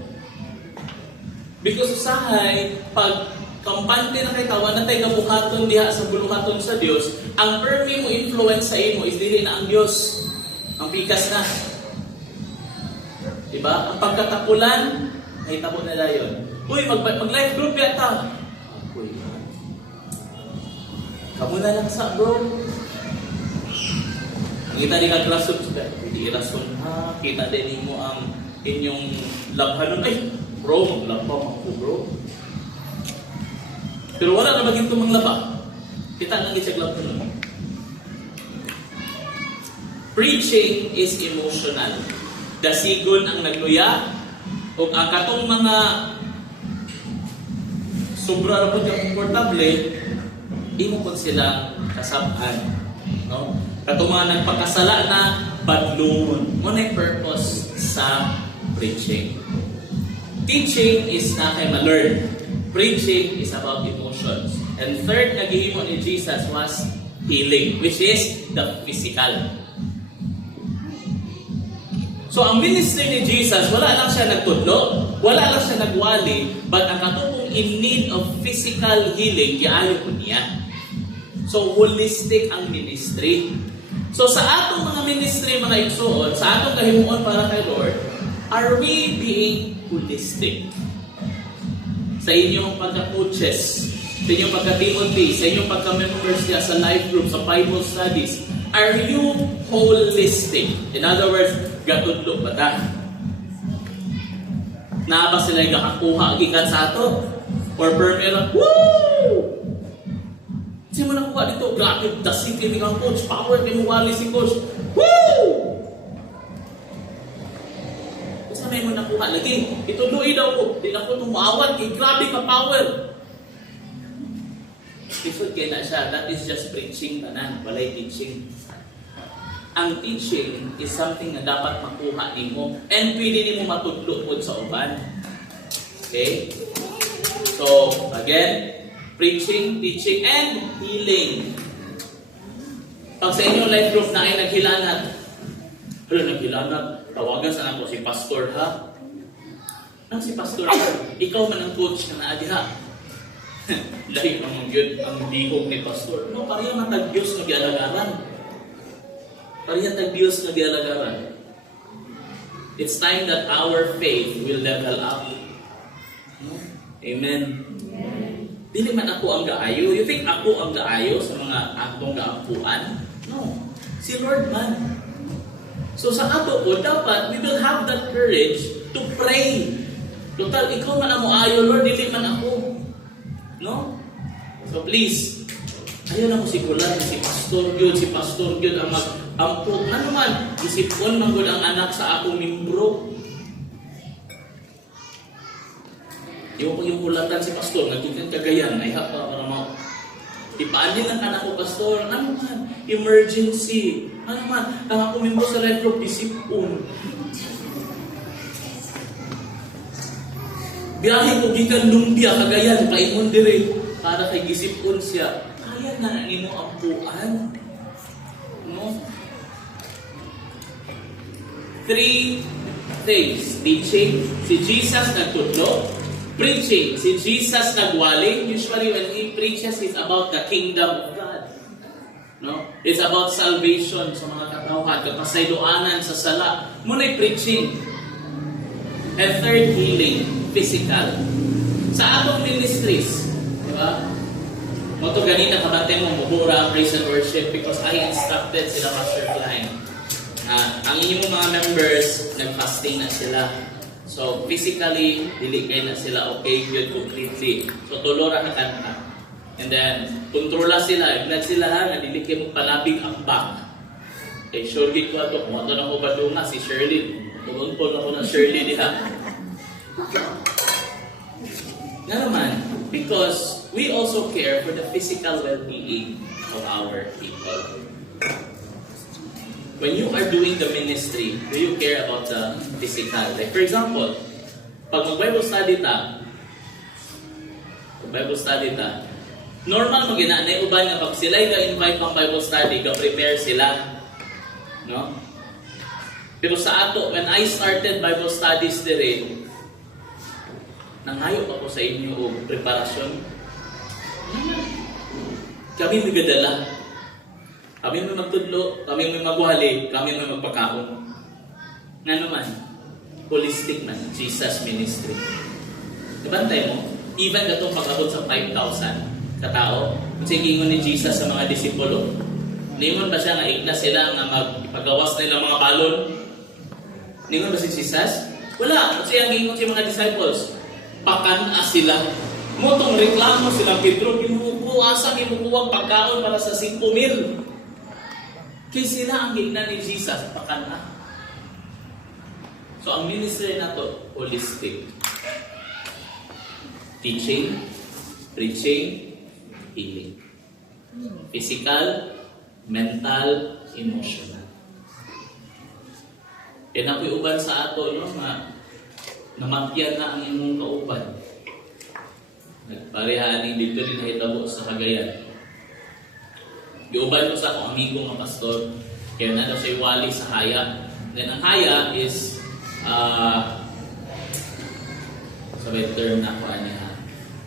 Because usahay, pag kampante na kayo, tawa na tayo kabuhaton diha sa buluhaton sa Diyos, ang permi mo influence sa imo is dili na ang Diyos. Ang pikas na. Diba? Ang pagkatapulan, ay tabo na dayon. Uy, mag-life group yata. Uy, kamu na lang sa bro. Kita di ka classroom, hindi rason ha. Kita din mo ang inyong labhanon. Ay, bro, maglabaw ako bro. Pero wala na maging tumanglaba. Kita nang isag labhanon. Preaching is emotional. Dasigon ang nagluya o ang katong mga sobra ra po yung komportable, imo po sila kasabhan. No? Katong mga nagpakasala na badlungon. Mo na yung purpose sa preaching. Teaching is na kay ma-learn. Preaching is about emotions. And third na gihimo ni Jesus was healing, which is the physical. So ang ministry ni Jesus, wala lang siya nagtudlo, wala lang siya nagwali, but ang katupong in need of physical healing, giayo ko niya. So holistic ang ministry. So sa atong mga ministry, mga igsoon, sa atong kahimuon para kay Lord, are we being holistic? Sa inyong pagka-coaches, sa inyong pagka-Timothy, sa inyong pagka-members niya sa life group, sa Bible studies, are you holistic? In other words, gatudlo ba ta? Na ba sila gakakuha gikan sa ato? Or permira, woo! Kasi mo nakuha dito, grabe, dasig kini kang coach, power kini wali si coach, woo! Kasi may mo nakuha lagi, ituloy daw ko, di na ko tumuawat, grabe ka power. Isod kaya na siya, that is just preaching tanan, walay teaching. Ang teaching is something na dapat makuha nimo and pwede nimo matudlo pod sa uban. Okay? So, again, preaching, teaching, and healing. Pag sa inyong life group na ay naghilanat, tawagan sa nako si pastor ha? Ang si pastor ha? Ikaw man ang coach na naadiha. Dahil ang dihog ni pastor. No, pareha matag Diyos na gialagaran. Pareha tag Diyos na gialagaran. It's time that our faith will level up. No? Amen. Dili man ako ang gaayo. You think ako ang gaayo sa mga atong gaampuan? No. Si Lord man. So sa ato po, dapat we will have that courage to pray. Total, ikaw man ang moayo, Lord, dili man ako. No? So please, ayaw na ko sigulan, si Pastor Gyud ang mag-ampot. Ano man, isipon man gud ang anak sa akong membro. Yung hulatan si Pastor, nagkikin kagayan, ay hapa para mo. Ipaalin lang anak ko, Pastor, ano man, emergency. Ano man, ang akong membro sa life group, isipon. Biyahe ko gikan Lumbia, Cagayan, paingon dire para kay gisipon siya. Kaya na nimo ang puan. No? Three things. Teaching, si Jesus nagtudlo. Preaching, si Jesus nagwali. Usually when He preaches, it's about the kingdom of God. No? It's about salvation sa mga katawhan, kapasayloanan sa sala. Muna'y preaching. And third, healing, physical. Sa atong ministries, di ba? Moto ganina kabante mo, mubura, praise and worship because I instructed sila Pastor Klein. Ang inyong mga members, nag-fasting na sila. So, physically, dili kayo na sila okay, good completely. So, tulora ka kanta. And then, kontrola sila. Ignat sila ha, na dili kayo panabing akbak. Eh, sure git ko ito. Kumato na ko ba doon si Shirley. Tugon po na ko ng Shirley diha. Na naman, because we also care for the physical well-being of our people. When you are doing the ministry, do you care about the physical? Like for example, pag mag-Bible study ta, normal magina na uban nga pag sila ga-invite pang Bible study, ga-prepare sila. No? Pero sa ato, when I started Bible studies dire, nangayo ako sa inyo og preparasyon. Kami nagadala. Kami may magtudlo, kami may magwali, kami may magpakaon. Nga naman, holistic man, Jesus ministry. Nabantay mo, even gatong pag-abot sa 5,000 katao, sige ni Jesus sa mga disipulo. Ningon ba siya nga igna sila nga magpagawas nila mga balon? Ningon ba si Jesus? Wala. Kasi ang ingon siya mga disciples, pakana sila. Motong reklamo sila Pedro, ginukuasa, ginukuwang pagkaon para sa 5,000. Kaya sila ang gigna ni Jesus, pakana. So ang ministry na to, holistic. Teaching, preaching, healing. Physical, mental, emotional. Kaya nakoy uban sa ato, no, namatyan na ang imong kauban. Nagparehaning dito rin nahitabo sa Cagayan. Giuban ko sa akong amigo nga pastor, kaya na daw siya wali sa haya. Then ang haya is, sabi term na ko niya,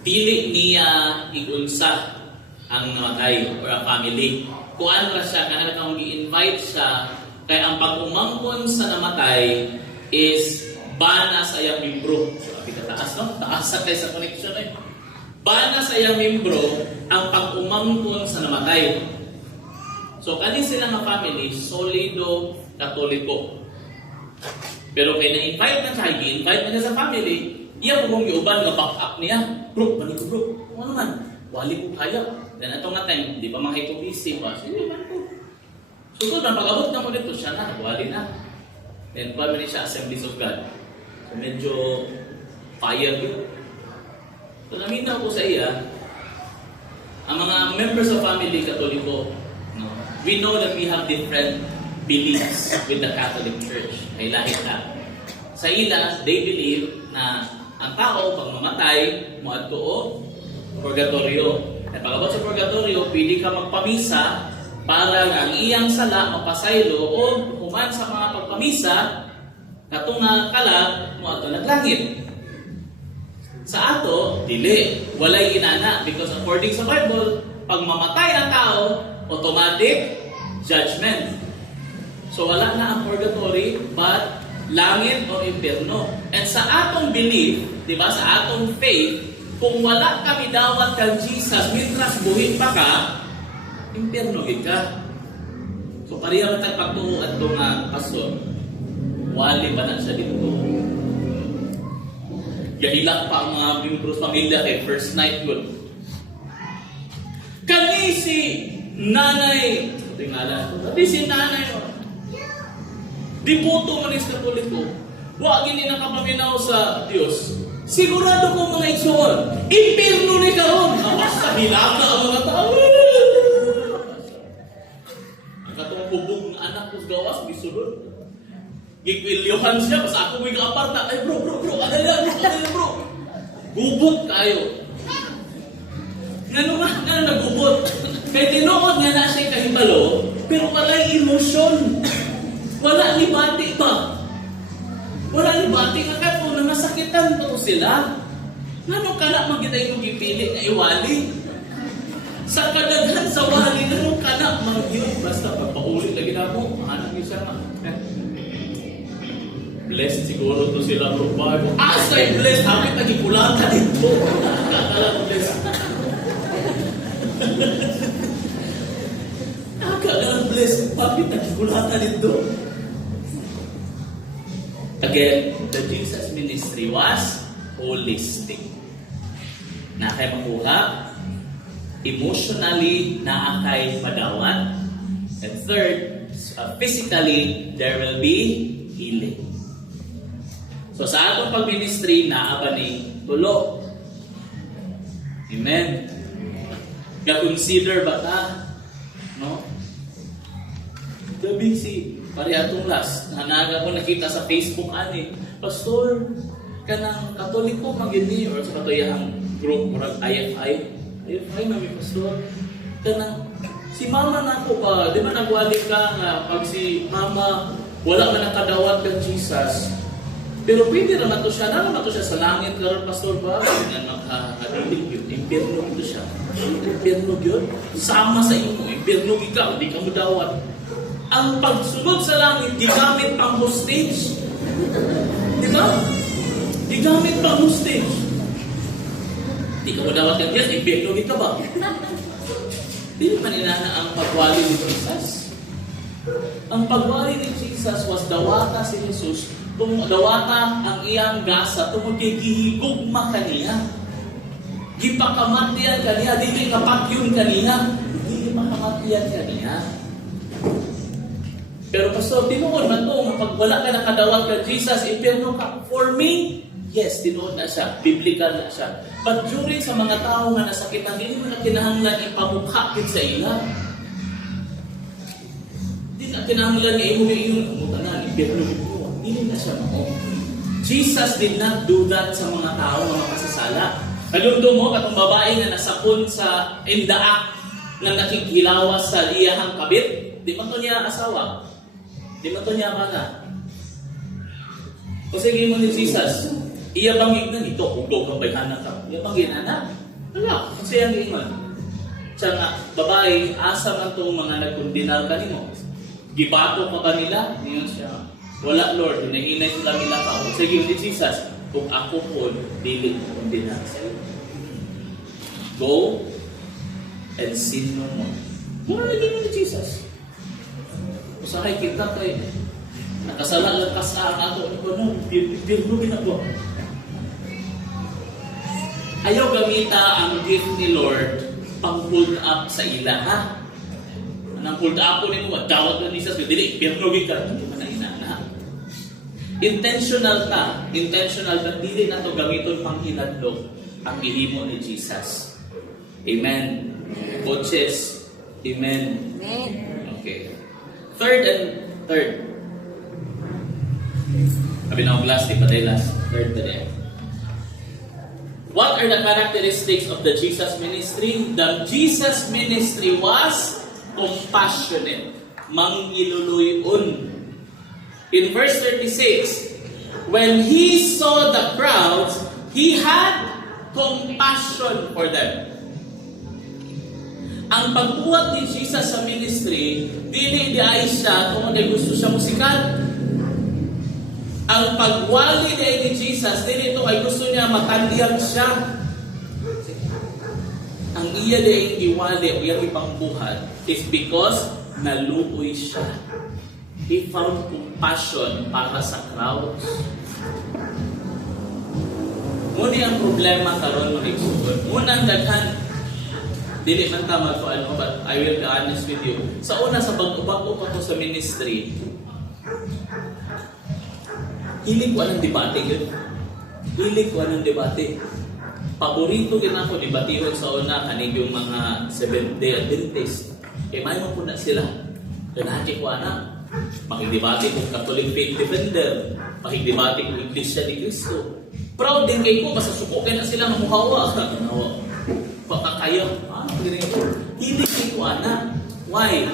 pili niya igunsa ang namatay or ang family. Kuan ra siya, kaya kung i-invite siya, kaya ang pag-umangkon sa namatay is bana sa iyang membro. So, abi ka taas, no? Taas sa tayo sa connection eh. Bana sa iyang membro ang pag-umangkon sa namatay. So, kani sila nga family, solido, katoliko. Pero kaya na-invite na siya, i-invite na niya sa family, iya po mong iuban nga back up niya. Bro, balik ko bro. Ano naman? Wali ko kaya. Then ito nga time, di pa mga ito busy pa. Sige, balik ko. So, na pag-abot na mo dito, siya na, wali na. Then, family siya, Assemblies of God. So, medyo fire yun. So, naminaw ko sa iya, ang mga members of family katoliko, no, we know that we have different beliefs with the Catholic Church. Ay lahi ka. Sa ila, they believe na ang tao, pag mamatay, muadto o purgatorio. At pag-abot sa purgatorio, pwede ka magpamisa para nga ang iyang sala mapasaylo o human sa mga pagpamisa katong kalag muadto naglangit. Sa ato, dili, walay inana because according sa Bible, pag mamatay ang tao, automatic judgment. So wala na ang purgatory, but langit o impyerno. And sa atong belief, di ba, sa atong faith, kung wala kami dawat kang Jesus, mitras buhi pa ka, impyerno ka. So pareha tayo pagtuo at itong pastor, wali pa na siya dito. Gahilak pa ang mga membros pamilya kay first night good. Kani si nanay, tingala, si nanay mo. Dibuto man is katoliko. Wa gini nakapaminaw sa Dios. Sigurado ko mga igsoon, impierno ni karon. Basta hilaka ang mga tao. Ang katong kubog ng anak ko gawas bisulod. Gikwilyohan siya basta ako may aparta. Ay bro, ano yan bro? Gubot kayo. Ngano nagubot? Kaya tinuod nga na siya kahibalo, pero walay emosyon. Wala libati ba? Wala ni bati nga kato na nasakitan to sila. Ngano ka na magitay yung gipili na iwali? Sa kadaghan sa wali, ngano ka na mag-iwali? Basta pagpaulit lagi na mo, hanap niyo siya nga. Blessed siguro to sila bro. Asay blessed, hamit na gikulata dito. Nakakala ko blessed. Nakakala ko blessed, hamit na gikulata dito. Again, the Jesus ministry was holistic. Nakay makuha, emotionally naakay madawat, and third, physically there will be healing. So sa atong pag-ministry, naaba ni tulo. Amen. Ga-consider ba ta? No? Gabi si pare atong last, nanaga ko nakita sa Facebook ani, Pastor, kanang Katoliko magini or sa katuyahang group murag IFI na may pastor. Kanang si mama nako ba, di ba nagwali ka nga pag si mama wala man nakadawat kang Jesus. Pero pwede naman to siya, naman to siya sa langit karon pastor ba? Nga maghahadilig yun, impyerno to siya. Impyerno yun, sama sa imo, impyerno ikaw, di ka mo dawat. Ang pagsunod sa langit, di gamit pang hostage. Di ba? Di gamit pang hostage. Di ka mo dawat kang Diyos, impyerno ka ba? Di naman inana ang pagwali ni Jesus. Ang pagwali ni Jesus was dawata si Jesus. Kung dawata ang iyang gasa, tungkol kay gihigugma kaniya. Gipakamatian kaniya, di kapakyun kaniya. Di makamatian kaniya. Pero pastor, tinuod man to, pag wala ka nakadawat ka Jesus, impyerno ka. For me, yes, tinuod na siya. Biblical na siya. But during sa mga tao nga nasakitan, hindi mo na kinahanglan ipamukha sa ila. Hindi na kinahanglan i-imunin yung mutanan, impyerno mo. Hindi na siya mo. Jesus did not do that sa mga tao, mga kasasala. Kalungdo mo, katong babae na nasapon sa indaak na nakikilawas sa iyahang kabit, di man to niya asawa. Di man to niya mana. O sige mo ni Jesus, iya bangig na nito, ugog ang bayhanan ka. Iya bangig na. Wala, kasi ang ingon. Siya nga, babae, asa man itong mga nagkundinar ka nimo. Gibato ka ba nila? Ngayon siya, wala Lord, hinahinay sila nila ka. O sige ni Jesus, kung ako po, dili ko kundinar sa'yo. Go and sin no more. Muna na din ni Jesus. Usahay kita kay nakasala lang ka sa ato no, birno ginagawa. Ayaw gamita ang gift ni Lord pang hold up sa ila ha. Anang hold up ko nimo dawat ni Jesus dili birno ka hindi man inana. Intentional ka dili na to gamiton pang hinadlok ang gihimo ni Jesus. Amen. Coaches, amen. Amen. Okay. Third. Sabi na last, di pa tayo last. Third today. What are the characteristics of the Jesus ministry? The Jesus ministry was compassionate. Mangiluluyon. In verse 36, when he saw the crowds, he had compassion for them. Ang pagbuhat ni Jesus sa ministry, dili di ay siya kung may gusto siya musikat. Ang pagwali ni Jesus, dili ito ay gusto niya matandiyang siya. Ang iya di iwali o iyang ipangbuhat is because naluoy siya. He found compassion para sa crowds. Muna ang problema karon mga igsoon. Muna ang daghan. Dili man tama ko ano, but I will be honest with you. Sa una, sa bago-bago pa ko sa ministry, hilig ko anong debate yun. Hilig ko anong debate. Paborito gina ako debatihon sa una kanig yung mga Seventh-day Adventist. Kaya may mo po na sila. Kanaki ko ana. Makidebate kong Catholic Faith Defender. Makidebate kong Iglesia ni Cristo. Proud din kay ko, basta sukukin na sila mamuhawa. Pakakayo. Hilig ko ana. Why?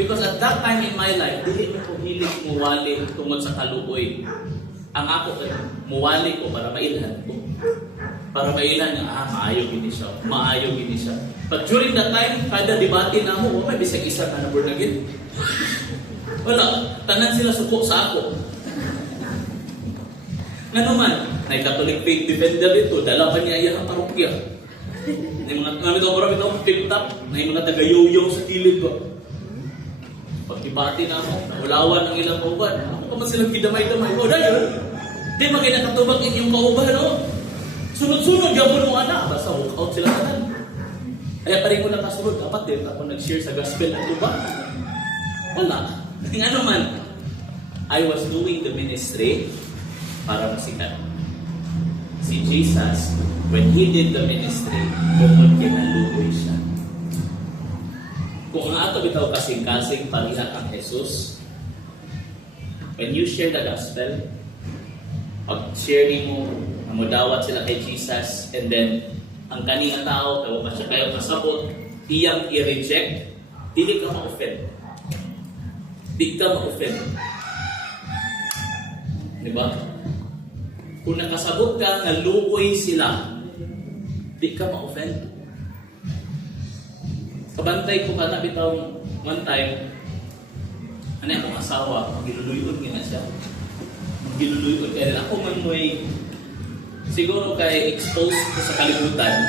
Because at that time in my life, dili ko hilig muwali tungod sa kaluoy. Ang ako muwali ko para mailhan ko. Para mailhan nga, maayo gini siya. Maayo gini siya. But during that time, kada debate na mo, may bisag isa na born again. Wala, tanan sila suko sa ako. Nga naman, na Catholic faith defender ito, dala pa niya iyang parokya. Na mga namin ito, marami ito, tip-top, na yung mga taga-yoyo sa kilid ko. Pagkibati na ako, naulawan ang ilang kauban. Ako pa man silang gidamay-damay. O, dahil, di maging nakatubag inyong kauban, no? Sunod-sunod, yapon mo anak. Basta walk out sila kanan. Kaya pa rin ko nakasunod. Dapat din ako nag-share sa gospel ng tuba. Wala. Nga naman, I was doing the ministry para masikat. Si Jesus, when He did the ministry, bukod kinaluoy siya. Kung ang ato bitaw kasing-kasing pariha ang Jesus, when you share the gospel, pag-share mo, namudawat sila kay Jesus, and then, ang kanina tao, tawo pa siya kayo kasabot, iyang i-reject, hindi ka ma-offend. Hindi ka ma-offend. Diba? Kung nakasabot ka, naluoy sila, hindi ka ma-offend. Kabantay ko ka na bitaw one time, ano akong asawa, magiluluyon nga siya. Magiluluyon kaya ako man mo'y siguro kay exposed ko sa kalibutan,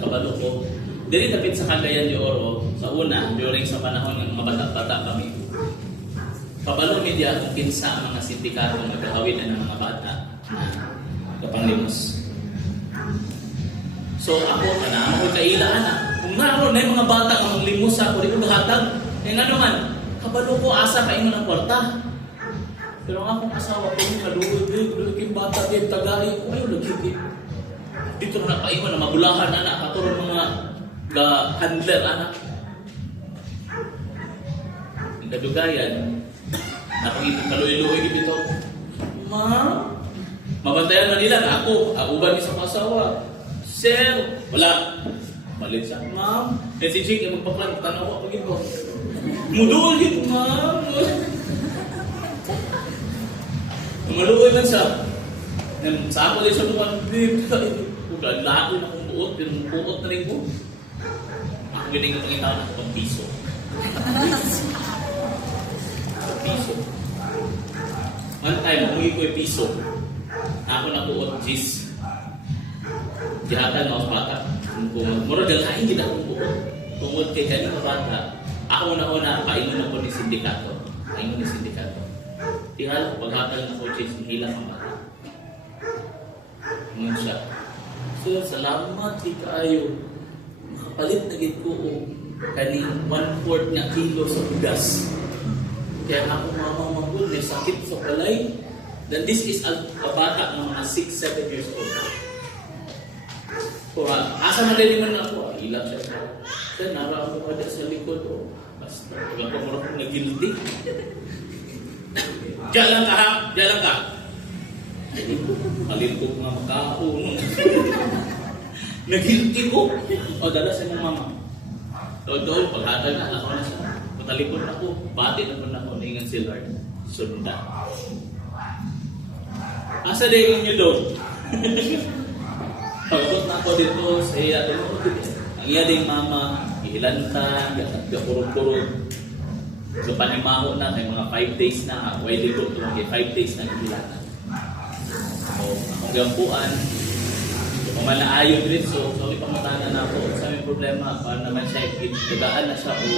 kabalo ko. Dili tapit sa Cagayan de Oro, sa una, during sa panahon ng mga bata-bata kami. Kabalo media kung kinsa ang mga sindikato na nagkakawinan ng mga bata na kapanglimos. So ako, ako kailaan na. Kung naroon na yung mga bata ang maglimos ako, di ko gahatag. Kaya nga naman, kabalo ko asa kain mo ng kwarta. Pero ang akong asawa ko, kaluod, yung bata din, tagay ko, ayaw nagigit. Dito na napaingon na mabulahan, anak, katurang mga handler, anak. Ang kadugayan, nakakita kaluoy-luoy dito. Ma, mabantayan na nila na ako, uban sa asawa. Sir, wala. Malit siya, ma'am. Eh si Jake, magpaplan, tanaw ako gito. Mudulid, ma'am. Maluoy man siya. Sa ako din siya naman, lako na akong buot, pero buot na rin ko. Ako galing ang itaw na akong piso. Piso. One time, umuwi ko yung piso. Ako na buot, Gis. Jihatan na ako bata. Muro dalahin kita akong buot. Tungod kay kanina bata. Ako na paingon ako ni sindikato. Paingon ni sindikato. Tingala ko, paghatag ng coaches, hilang ang bata. Ngayon siya. Sir, salamat, di kaayo. Makapalit na gid ko o kani 1/4 nga kilo sa bigas. Kaya ako mamamagod, may sakit sa palay. Then this is a bata ng mga 6-7 years old. So, asa na rin naman ako, ilang siya. Sir, nara ako pa sa likod. Basta, pag ako mura kong nag-guilty. Diyan lang ka. Malit ko mga makaon. Nag-guilty ko. O, dala sa mong mama. Doon, paghatag na, ako na siya. Matalikod na ako. Bati na po na ako. Ningan si Lord. Sunda. Asa din inyo doon? Pagkot na ako dito sa iya. Ang iya ding mama, ihilanta, gapurog-purog. So panimaho na, may mga 5 days na, pwede ko ito, may 5 days na ihilanta. So, akong gampuan, kung malaayon rin, so ipamatanan na ako. Sa may problema, para naman siya, itaan na siya o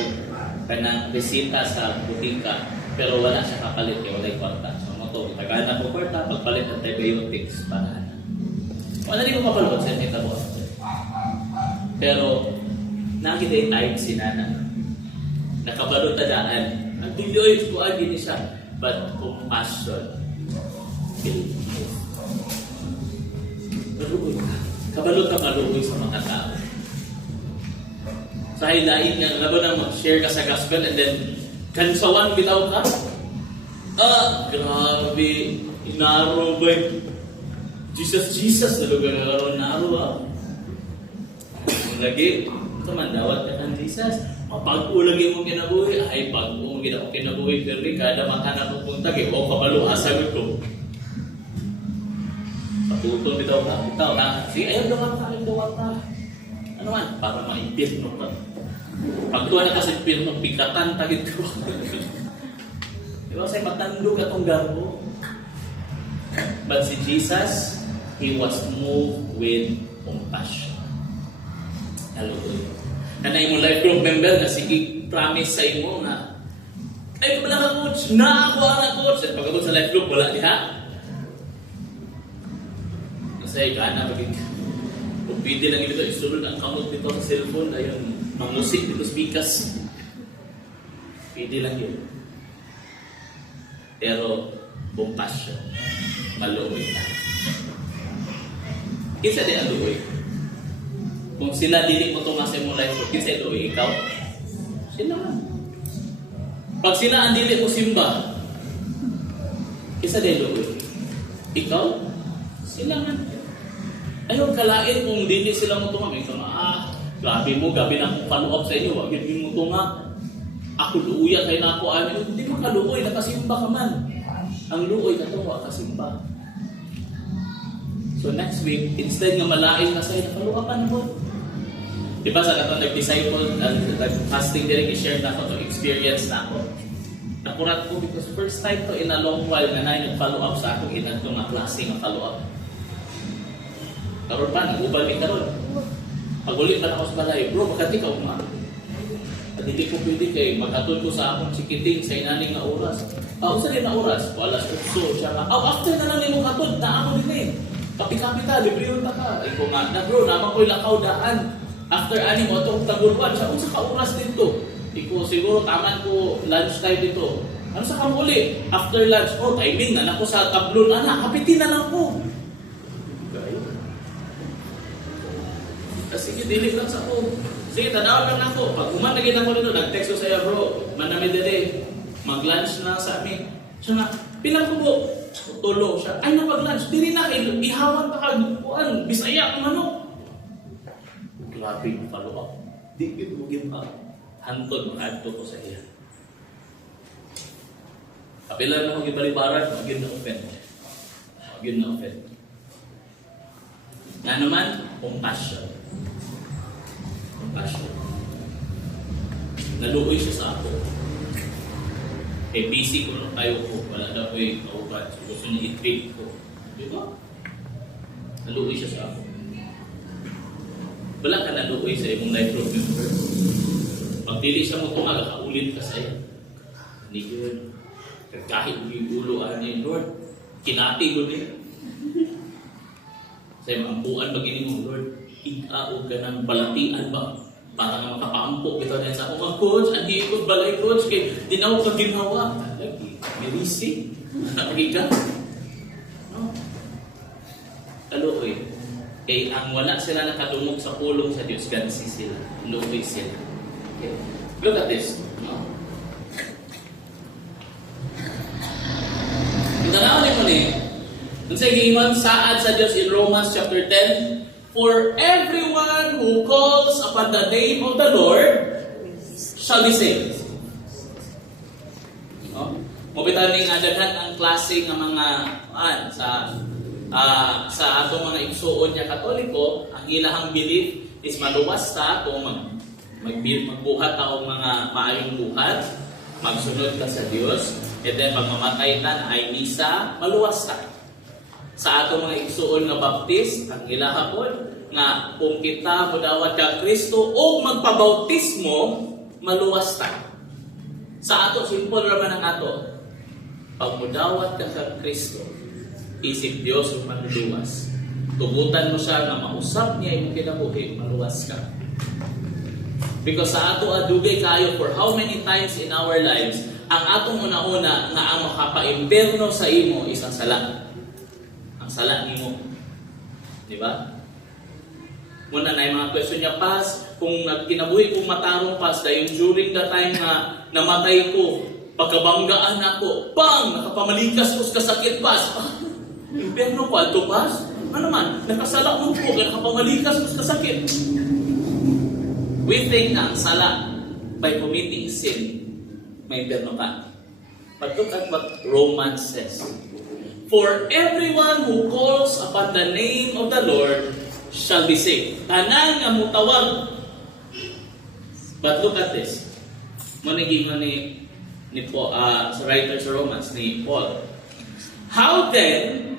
kanang resita sa butika, pero wala siya kapalit, kaya wala yung kwarta. So, ito, tagaan na po kwarta, pagpalit ng antibiotics, para na. Wala rin ko kapalot sa inyo tabo. Pero, nakita yung type si Nana. Nakabalot na daan. Ang tuloy ko agin siya. But compassion. Kabalot na maluoy sa mga tao. Sa hilain nga, labo na mag-share ka sa gospel and then, kansawan bitaw ka? Grabe. Inaro ba? Jesus, na lugar na naro. Lagi, ito man, dawat ka ng Jesus. Mapag-ulag yung mong kinabuhi, ay pag-ulag ako kinabuhi, pero kada makahanap mo punta, kaya huwag kapalo, sagot ko. Patutol, bitaw ka. Sige, ayaw dawa ka. Ano man, para ma-impirno ka. Pagtuwa na kasi impirno, pikatan, tagit ko. Diba, say matando ka itong garbo. But si Jesus, He was moved with compassion. Hallelujah. Na imong life group member na sige promise sa imo na ay wala ka coach, na ako ang coach. At pagkabot sa life group, wala diha. Kasi gana maging kung pwede lang ito, isulod ang kamot dito sa cellphone, ayun, mamusik dito speakers. Pwede lang yun. Pero, compassion, maluoy na. Kinsa di ang luoy? Kung sila dili mo itong nasa imong life group, kinsa luoy? Ikaw? Sila man. Pag sila ang dili mo simba, kinsa di luoy? Ikaw? Sila man. Ayaw kalain kung dili sila mo itong ikaw na, grabe mo, gabi na akong follow up sa inyo, wag yun mo ito nga. Ako luuya kayo na ako, hindi mo kaluoy, nakasimba ka man. Ang luoy na ito, kasimba. So next week, instead nga malain na sa'yo, nakaluapan mo. Diba sa katong nag-disciple, nag-fasting din, i-share na ako itong experience na ako. Nakurat ko because first time to in a long while na nag-follow up sa akong inan itong klase ng follow up. Karoon pa, nag-ubal may karoon. Pag-ulit pa na ako sa balay, bro, makati ka umang. At hindi ko pwede kayo, mag-atol ko sa akong sikiting sa inaning na oras. Saan din na oras? Alas 8, siya nga. After na lang yung katol, na ako din eh. Kapi-kapita, libre yung taka. Ay ko nga, na bro, naman ko'y lakaw daan. After ani mo, itong tagulwan, siya kung sa ka-oras dito. Iko, siguro taman ko lunch time dito. Ano sa kamuli? After lunch, timing na. Nako sa tablon, kapitin na lang ko. Sige, dilig lang sa ko. Sige, tanaw lang ako. Pag umanagin ako dito, nag-text ko sa'yo, bro, manami dali. Mag-lunch na sa amin. Siya nga, pilang ko po. Tulo siya. Ay, napag-lunch. Dili na kayo. Ihawan pa ka. Bisaya kung ano. Grabe yung follow-up. Di ko give up. Hantod, mag-adto ko sa iya. Kapila na akong ibalibaran, mag-in na offend. Mag-in na offend. Nga naman, compassion. Compassion. Naluoy siya sa ako. Busy ko nung tayo ko. Wala na ko yung kauban. So, gusto niya i-treat ko. Di ba? Naluoy siya sa ako. Wala ka naluoy sa imong life group member. Pag dili siya mo tunga, kaulit ka sa'yo. Hindi yun. Kahit yung ulo, Lord, kinati ko din. Sa'yo, mampuan pag ini mo, Lord, ikaw ka ng balatian ba? Para nga makapampok ito na sa akong coach, ang hikot balay coach, kay di na ako ginawa. Lagi, merisi. Nakiga. No? Kaluoy. Kay ang wala sila nakadungog sa pulong sa Diyos, gansi sila. Luoy sila. Okay. Look at this. No? Yung tanawin mo ni, dun sa iman, saad sa Diyos in Romans chapter 10, for everyone who calls upon the name of the Lord shall be saved. No? Mabitan ning adaghan ang klase ng mga sa atong mga igsuon niya Katoliko, ang ilahang belief is maluwas ta kung magbuhat ta og mga maayong buhat, magsunod ka sa Dios, and then pagmamatay ta ay misa, maluwas ta. Sa atong mga igsuon nga baptist, ang ilahapon nga kung kita modawat ka Kristo o magpabautismo, maluwas ta. Sa ato simple raman ang ato. Pag modawat ka sa Kristo, isip Dios ug manluwas. Tugutan mo siya nga mausap niya imong kinabuhi, maluwas ka. Because sa ato adugay kayo for how many times in our lives, ang atong una-una nga ang makapa-imperno sa imo is ang sala. Sala nimo. Di ba? Muna na yung mga question niya, Pas, kung kinabuhi kong matarong Pas, dahil during the time na namatay ko, pagkabanggaan ako, nakapamalikas ko sa kasakit Pas. Imperno ko, alto Pas? Ano man, nakasala ko nakapamalikas ko sa kasakit. We think na ang sala by committing sin, may impyerno ka. But look at what Romans says. For everyone who calls upon the name of the Lord shall be saved. Tanan nga mutawag. But look at this. Manigingon ni Paul, sa writer sa Romans, ni Paul. How then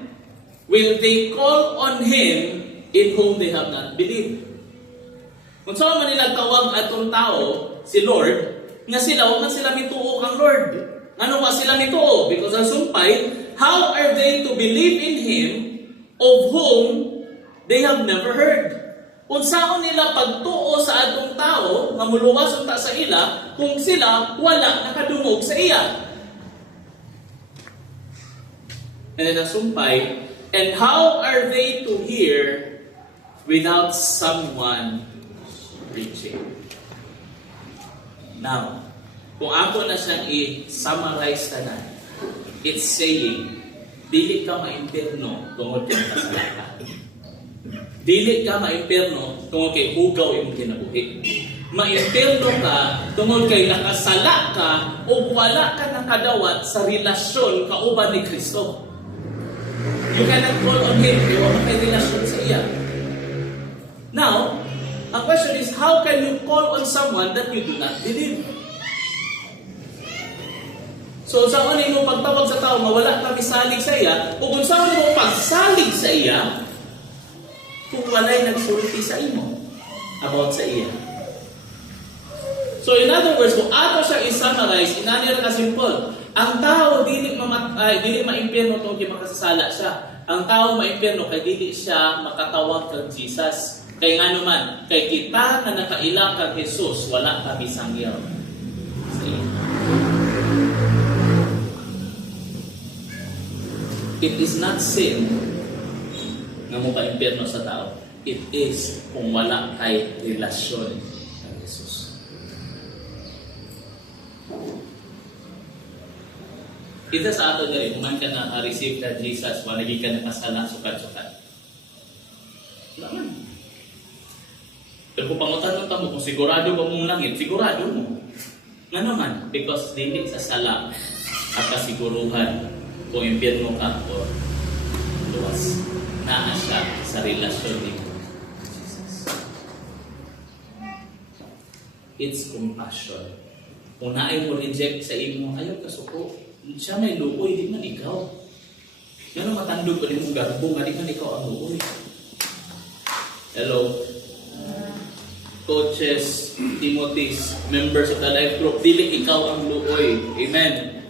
will they call on Him in whom they have not believed? Kung saan man nila tawag atong tao, si Lord, nga sila, huwag na sila mituo kang Lord. Ano ba sila mituo? Because ang sumpay, how are they to believe in Him of whom they have never heard? Kung saan nila pagtuo sa atong tao, nga muluwas unta sa ila, kung sila wala nakadungog sa iya. And then sumpay, and how are they to hear without someone preaching? Now, kung ako na siyang i-summarize na, it's saying, dili ka ma-impierno tungod kay kasala ka. Dili ka ma-impierno tungod kay hugaw imong kinabuhi. Ma-impierno ka tungod kay nakasala ka o wala ka nakadawat sa relasyon kauban ni Kristo. You cannot call on Him kaya wala kay relasyon sa iya. Now, ang question is, how can you call on someone that you do not believe? So, saan mo pagtawag sa tao, mawala ka misalig sa iya, o kung saan mo pagsalig sa iya, kung wala'y nagsulti sa imo about sa iya. So, in other words, kung ato siya i-summarize, inanira ka simple. Ang tao, dili ma-impierno itong makasasala siya. Ang tao ma-impierno kay dili siya makatawag kang Jesus. Kaya nga naman, kay kita na nakailang kang Jesus, wala ka bisangyaw. It is not sin na mukha-impierno sa tao. It is kung wala kay relasyon ng Jesus. Ito sa ato dali, kung man ka na-receive ka Jesus, walagi ka nakasala, sukat-sukat. Naman. Pero kung pangutan mo tamo, kung sigurado ba mong langit, sigurado mo. Nga naman, because dili sa sala at kasiguruhan kung impyerno ka o luwas. Naa siya sa relasyon ni Jesus. It's compassion. Kung naay mo reject sa imo, ayaw ka suko. Siya may luoy, di man ikaw. Yan ang matandog ko rin mong garbo, nga di man ikaw ang luoy. Hello? Coaches, Timothy's, members of the life group, dili ikaw ang luoy. Amen?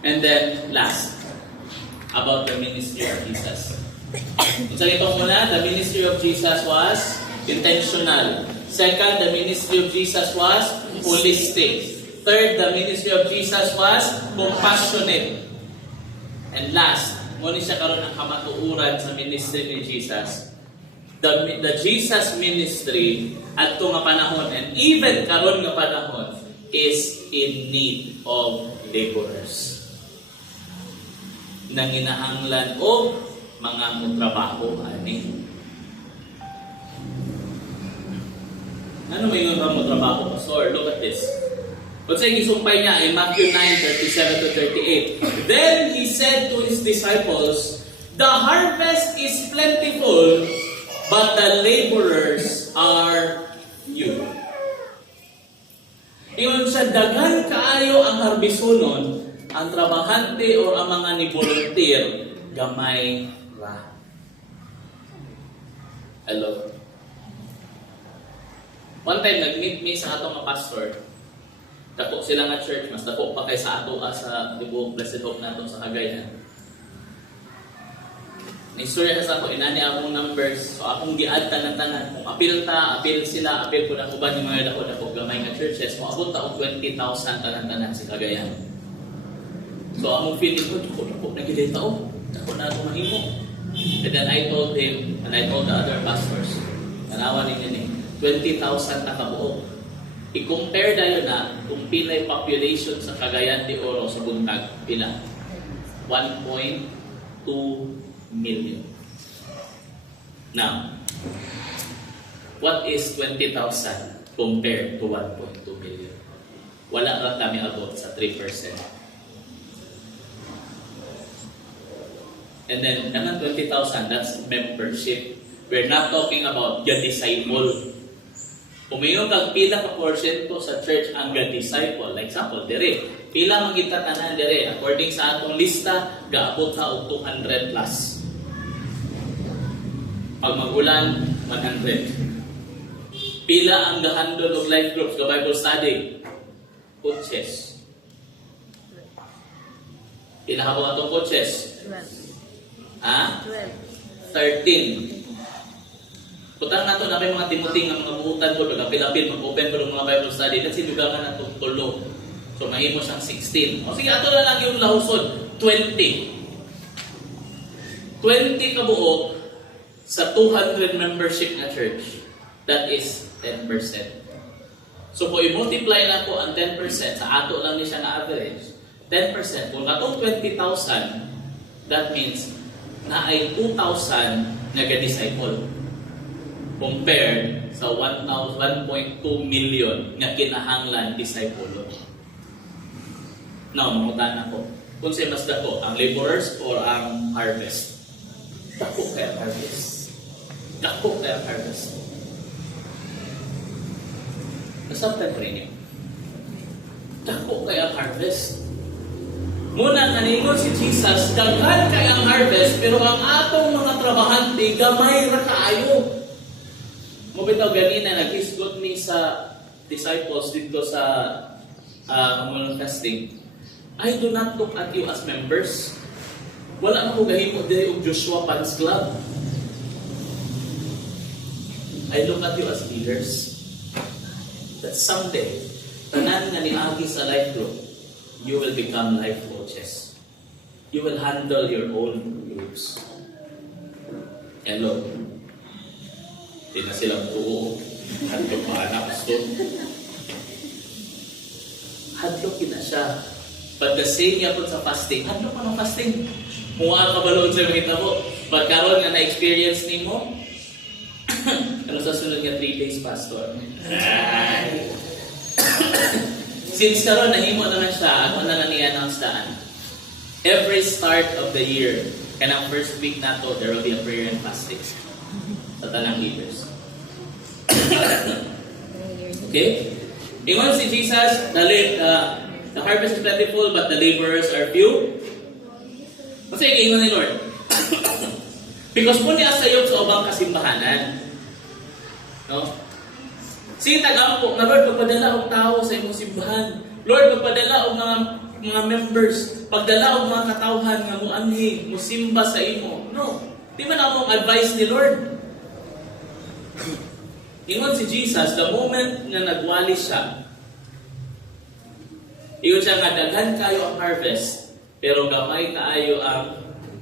And then, last, about the ministry of Jesus. So ito muna, the ministry of Jesus was intentional. Second, the ministry of Jesus was holistic. Third, the ministry of Jesus was compassionate. And last, muna siya karoon ng kamatuuran sa ministry ni Jesus. The Jesus ministry at ito nga panahon, and even karoon nga panahon, is in need of laborers. Nanginahanglan o mga mutrabaho ani. Ano may mga mutrabaho, Pastor? Look at this. What's yung isumpay niya in Matthew 9:37-38? Then he said to his disciples, the harvest is plentiful, but the laborers are few. Ingon siya, daghan kaayo ang harbisonon, ang trabahante o ang mga ni-volunteer, gamay ra. Hello? One time, nag-meet me sa atong mga pastor. Dako sila nga church, mas dako pa kay sa ato sa Dibuok Blessed Hope natin sa Cagayan. Naistorya sa ako, inani akong numbers, so akong gi-add tanan-tanan. Kung apil sila, apil ko na ko ba yung mga dako-dako gamay nga churches, kung abot taong 20,000 tanan-tanan sa Cagayan. So, among feeling ko, dako, nagigilita ko. Dako na ako mahimo. And then I told him, and I told the other pastors, nanawan ninyo 20,000 na kabuok. I-compare dahil na kung pila'y population sa Cagayan de Oro sa buntag, pila? 1.2 million. Now, what is 20,000? compared to 1.2 million. Wala lang kami abot sa 3%. And then, naman 20,000, that's membership. We're not talking about the disciple. Kung mayroon kang pila ka porsyento sa church ang disciple, like example, dire, pila magita tanan dire, according sa atong lista, gaabot na og 200 plus. Pag mag-ulan, 100. Pila ang gahandle og life groups, ga Bible study, coaches. Pila ka ba atong coaches? 12. Ha? 12. 13. Putang nato na may mga timuting nga mga buutan ko, pagapil-apil, mag-open ko ng mga Bible study, at sinugaman na itong tulo. So, mahimo siyang 16. O sige, ato na lang yung lahusod, 20. 20 kabuo sa 200 membership na church. That is 10%. So, kung i-multiply na ko ang 10%, sa ato lang ni siya na average, 10%, kung katong 20,000, that means na ay 2,000 nag-disciple. Compared sa 1.2 million nga kinahanglan disciple. Now, mangutan ako. Kung sa'yo mas dako, ang laborers or ang harvest? Dako kaya harvest. Dako kaya harvest. Nasabtan ko rin yun. Dako kaya harvest. Muna, naningon si Jesus, daghan kaya ang harvest, pero ang atong mga trabahante, gamay ra kaayo. Mabitaw ganina, nag-isgot ni sa disciples dito sa communal fasting. I do not look at you as members. Wala na ko gahimo diri og Joshua Fans Club. I look at you as leaders. That someday, tanan nga niagi sa life group, you will become life coaches. You will handle your own groups. Hello. Hindi na silang tuo. Hadlok pa anak. So, hadlok na siya. But the same nga po sa fasting. Hadlok pa ng fasting. Muha ka balon sa mga mo. But karon nga na-experience ni mo, ano sa sunod nga 3 days, Pastor? Since karon nahimo naman siya, ako na lang i-announce daan. Every start of the year, kanang first week na to, there will be a prayer and fasting. Sa tanang leaders. Okay? Ingon si Jesus, the harvest is plentiful, but the laborers are few. Kasi ingon ni Lord. Because kung niya sayop sa ubang kasimbahanan, no? Sige tagampo, na Lord, pagpadala og tao sa imong simbahan. Lord, pagpadala og mga members, pagdala og mga katawhan nga muanhi, musimba sa imo. No. Di man akong advice ni Lord. Ingon si Jesus, the moment na nagwali siya, ingon siya nga, daghan kayo ang harvest, pero gamay kaayo ang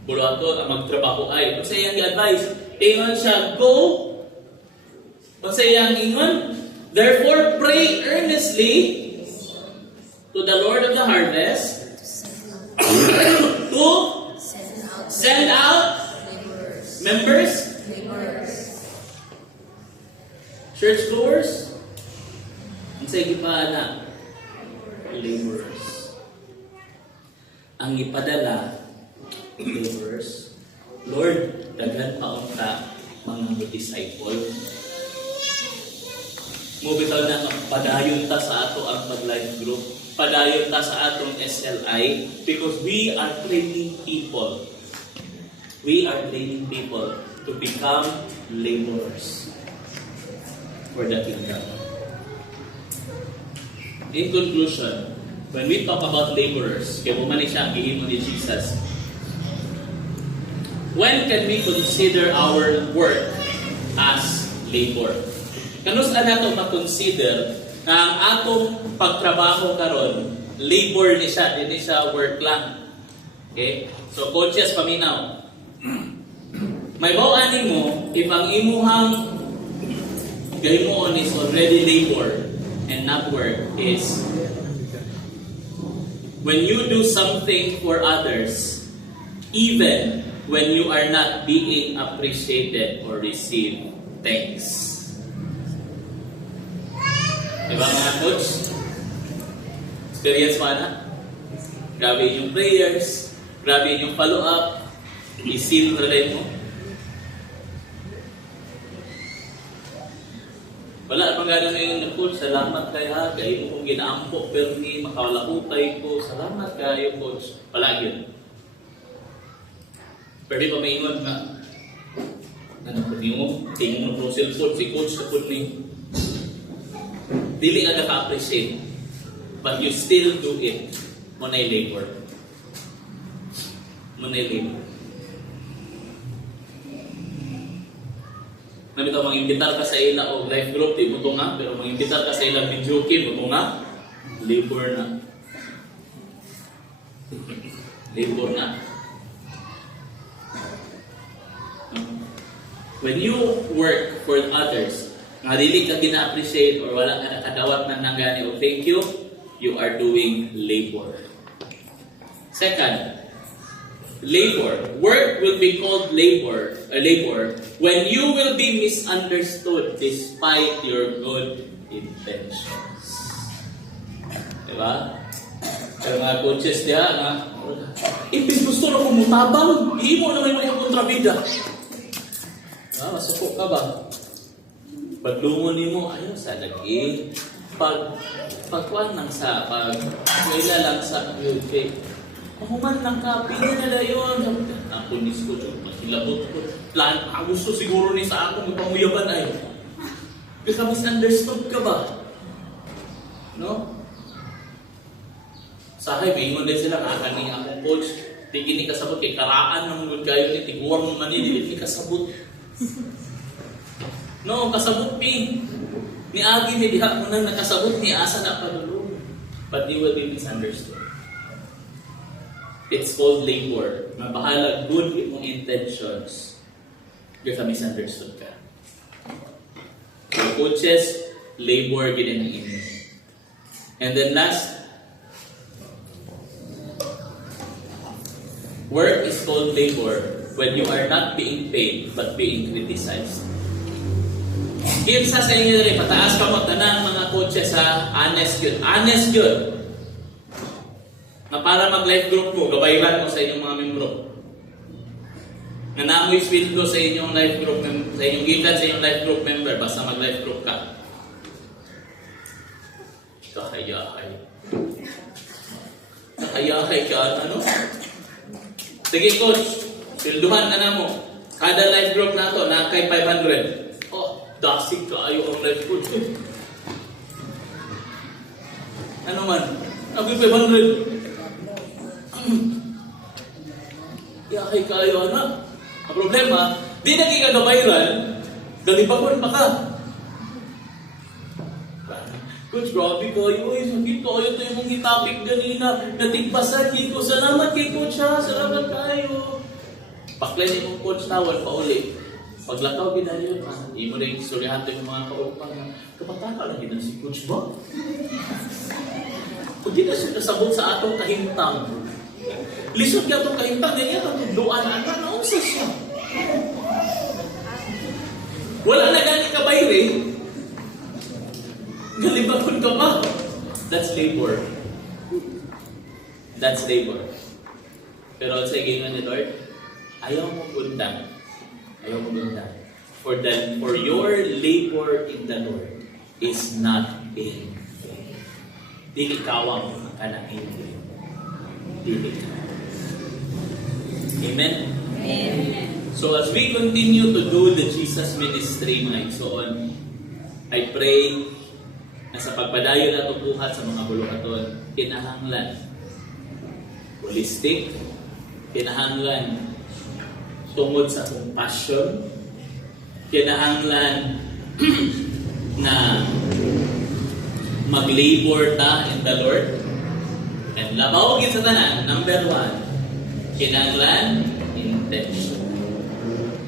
buluhaton, ang magtrabaho ay. Kung sa iyang advice, ingon siya, go. Kung sa iyang ingon, therefore pray earnestly to the Lord of the harvest to send out members, church goers, ang sa na laborers. Ang ipadala, laborers. Lord, daghan pa ka mga disciple. Mubitaw na padayon ta sa ato ang pag-life group. Padayon ta sa atong SLI because we are training people. We are training people to become laborers for the kingdom. In conclusion, when we talk about laborers, kaya bumani siya ang gihimo ni Jesus, when can we consider our work as labor? Kanus-an nato ma-consider na ang atong pagtrabaho karon labor ni siya, hindi siya work lang. Okay? So, coaches, paminaw. May bawaan mo, if ang imuhang gahimuon is already labor and not work, is when you do something for others, even when you are not being appreciated or receive thanks. Diba mga coach? Experience mo na? Grabe yung prayers, grabe yung follow-up, i-seal relay mo. Wala pang gano'n ngayon na coach, salamat kayo ha, kayo mo kong ginaampo, pero ni makalakutay ko, salamat kayo coach. Wala yun. Pwede pa may ingon nga, ano po niyo, tingin mo cellphone, si coach kapag ni, dili ka ka-appreciate, but you still do it. Munay labor. Munay labor. Namitaw, mang-imbitar ka sa ila o life group, di mo ito nga, pero mang-imbitar ka sa ila video game, mo ito nga, labor na. Labor na. When you work for others, nga dili ka gina-appreciate or wala ka nakadawat na nangani o thank you, you are doing labor. Second, labor. Work will be called labor when you will be misunderstood despite your good intentions. Diba? Pero mga coaches diya, ibig gusto na kumutabang, hindi mo naman yung kontrabida. Masupok ka ba? Paglungon mo, ayaw sa lagi. Pagkuhan lang sa, pagkuila lang sa UK. Kuman lang ka, pili nila yun. Ang punis ko, masilabot ko. Plan, gusto siguro ni sa ako, magpamuyaban ay. Kasi misunderstood ka ba? No? Sahay, bingon din sila, kakaning akong coach. Di kini kasabot, kay karaan ng mga kayo, tiguwang naman ni kasabot. No, kasabot ni Agi, may diha mo nang nakasabot ni Asa na padulong. But they will be misunderstood. It's called labor. Mabahala good imong intentions. You're misunderstood ka. So coaches, labor gid ang inyo. And then last, work is called labor when you are not being paid but being criticized. Kinsa sa inyo rin, pataas ka mo tanang mga coaches ha, honest yun. Honest yun. Na para mag-life group mo, gabayran mo sa inyong mga membro. Na naamoy sweldo sa inyong life group, sa inyong gikan sa inyong life group member, basta mag-life group ka. Kahayahay. Kahayahay ka, ano? Sige coach, swelduhan ka na mo. Kada life group na to, na kay 500. Dasig ka ayaw ang life coach. Ano man? Abi 500. Yahay ka ayaw na. Ang problema, di nagkikagabayran, galibakon pa ka. Coach, grabe kayo. Sakit kayo ito yung mong topic ganina. Natigbasan ko. Salamat kay coach ha. Salamat kayo. Paklain yung coach tawal pa uli. Paglakaw ginayon, hindi mo rin istoryahan tayo ng mga kaupang kapataka lang gina si coach ba? Kung di na siya kasabot sa atong kahintang, lisod ka itong kahintang, ganyan ang tudluan na naunsa siya. Wala na gani ka bayre, galibakon ka ba? That's labor. That's labor. Pero sa igingan ni Lord, ayaw mo punta. Ayaw mo doon dahil. For your labor in the Lord is not in vain. Dili kawang ka na in vain. Dili kawang. Amen? Amen. So as we continue to do the Jesus ministry, mga igsoon, I pray na sa pagpadayon na tutuhat sa mga buluhaton, kinahanglan holistic, kinahanglan tungod sa compassion, kinahanglan na mag-labor ta in the Lord. And labaw gid sa tanan, number 1, kinahanglan intention.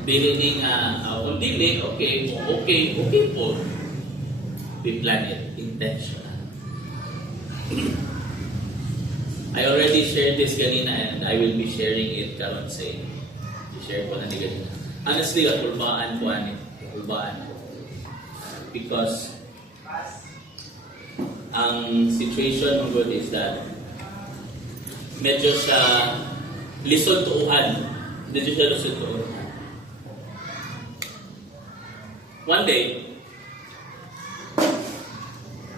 Dili ni kung dili, okay po. We plan it, intentional. I already shared this kanina and I will be sharing it karon sa inyo. I-share ko na ni ganina. Honestly, katulbaan ko. Because Ang situation mo good is that medyo siya lisod tuuhan. Medyo siya lisod tuuhan. One day,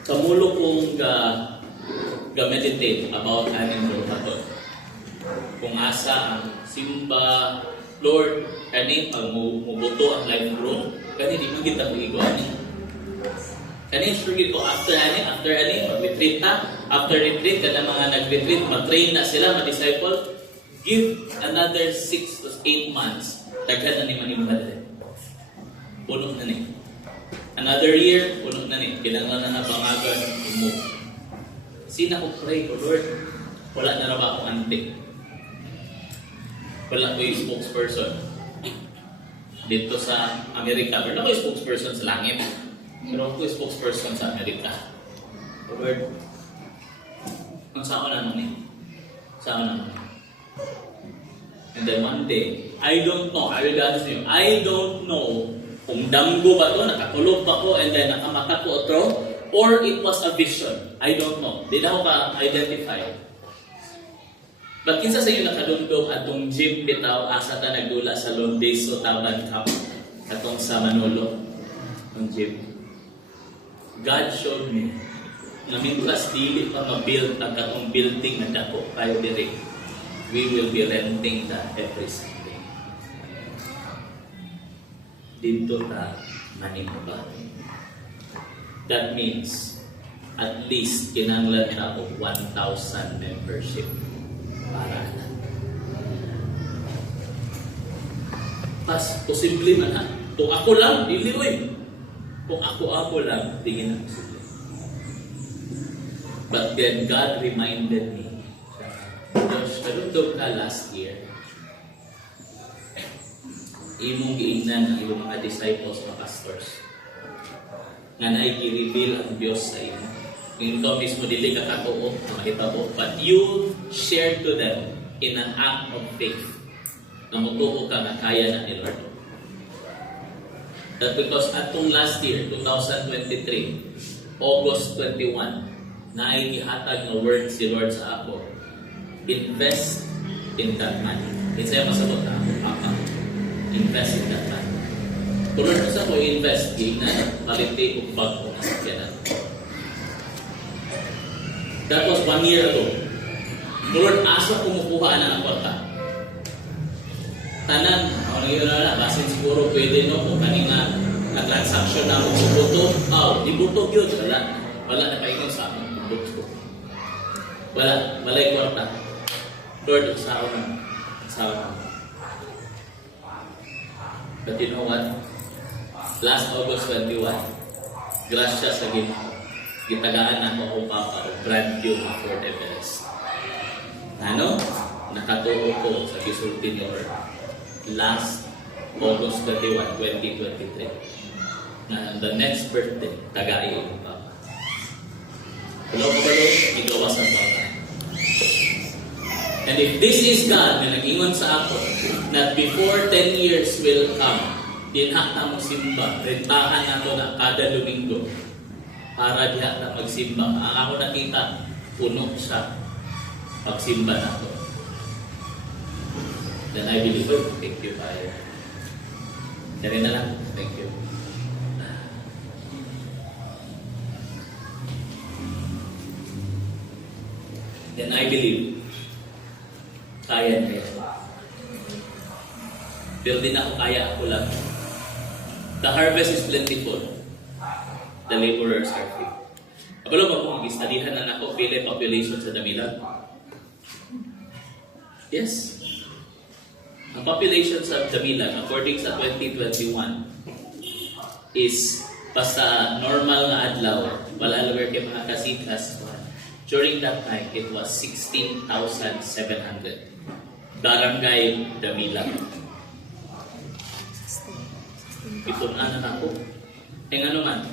kamulo kong ga-meditate about aning pagkaton. Kung asa ang simba, Lord, kani pag mubuto ang life group, kani di mo kita mag-iguan. Kani sure ko after mag-retreat ta, after retreat, kada mga nag-retreat, mag-train na sila, ma-disciple, give another 6 to 8 months, daghan na ni manimba. Puno na ni. Another year, puno na ni. Kinanglan na bangagan, move. Sina ko pray ko, Lord, wala na ba akong ante? Wala ko yung spokesperson dito sa Amerika. Wala ko yung spokesperson sa langit. Pero ako yung spokesperson sa Amerika. Lord, kung saan ko na nun eh? Saan ko na nun? And then one day, I don't know, I will be honest with you, I don't know kung damgo ba to, nakakulog ba ko, and then nakamata ko otro, or it was a vision. I don't know. Di na ako ka-identify. But kinsa sa iyo nakadumdum atong gym bitaw asa ta nagdula sa Londays so Taban Camp atong sa Manolo ang gym. God showed me na mintas dili pa ma-build ang katong building na dako kayo diri. We will be renting that every Sunday. Dito ta manimba. That means at least kinanglan na og 1,000 membership para na. Pas posible man ha. Kung ako lang, dili oy. Kung ako lang, di na posible. But then God reminded me, Josh, kalundog ka last year. Imong giingnan ang iyong mga disciples, mga pastors. Nga na i-reveal ang Diyos sa iyo. Kung ikaw mismo dili ka katuo, makitabo, but you shared to them in an act of faith na mutuo ka na kaya na ni Lord. That because atong last year, 2023, August 21, na ihatag na word si Lord sa ako, invest in that money. Isa yung masabot na ako, Papa. Invest in that money. Kung Lord, sa ko invest, na paliti kong bago na sakyanan. That was 1 year ago. Lord, asa kumukuha na ang kwarta. Tanan, ako nang yun na, basin siguro pwede no, kung kanina na transaction na akong subuto, ibuto yun. Wala na paikon sa akin. Ibuto. Wala yung kwarta. Lord, usawa na. But you know what? Last August 21, grasya sa Ginoo. Gitagaan ako o Papa o brand new Ford Everest. Ano? Nakatuo ko sa gisulti ni Lord. Last August 21, 2023. Na the next birthday, tagai ko Papa. Hello ko ba doon? Igawas ang Papa. And if this is God na nag-ingon sa ako, that before 10 years will come, dinha na mo simba, rentahan na to na kada Domingo, para diha na magsimba. Ang ako nakita, puno siya pagsimba na to. Then I believe, thank you, Father. Dari na lang, thank you. Then I believe, kaya na yan. Pero di na ako lang. The harvest is plentiful. The laborers are few. Kabalo ba kung istadihan na nako pili population sa Damila? Yes. Ang population sa Damila, according sa 2021, is basta normal na adlaw, wala lugar kay mga kasitas. During that time, it was 16,700. Barangay Damila. Itunan na ako. E nga naman,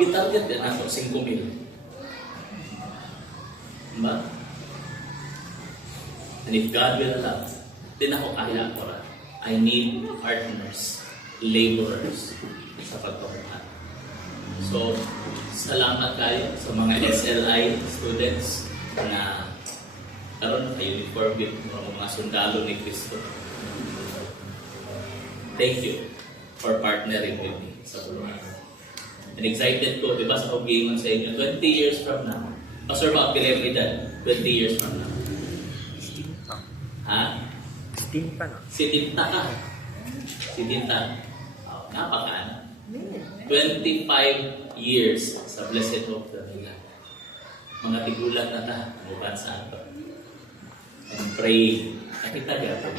itarget din ako 5,000. Diba? And if God will allow, din ako kaya ko ra. I need partners, laborers sa pagpapahat. So, salamat kayo sa mga SLI students na karon ka-uniform with mga sundalo ni Cristo. Thank you for partnering with me sa Buluhan. And excited ko, di ba, sa pag-iingon sa inyo, 20 years from now, Pastor Bob, kailan mo edad? 20 years from now. Ha? Si Tinta ka. Si Tinta. Oh, napaka. 25 years sa Blessed Hope Davila. Mga tigulang na ta, uban sa ato. And pray, nakita niya po,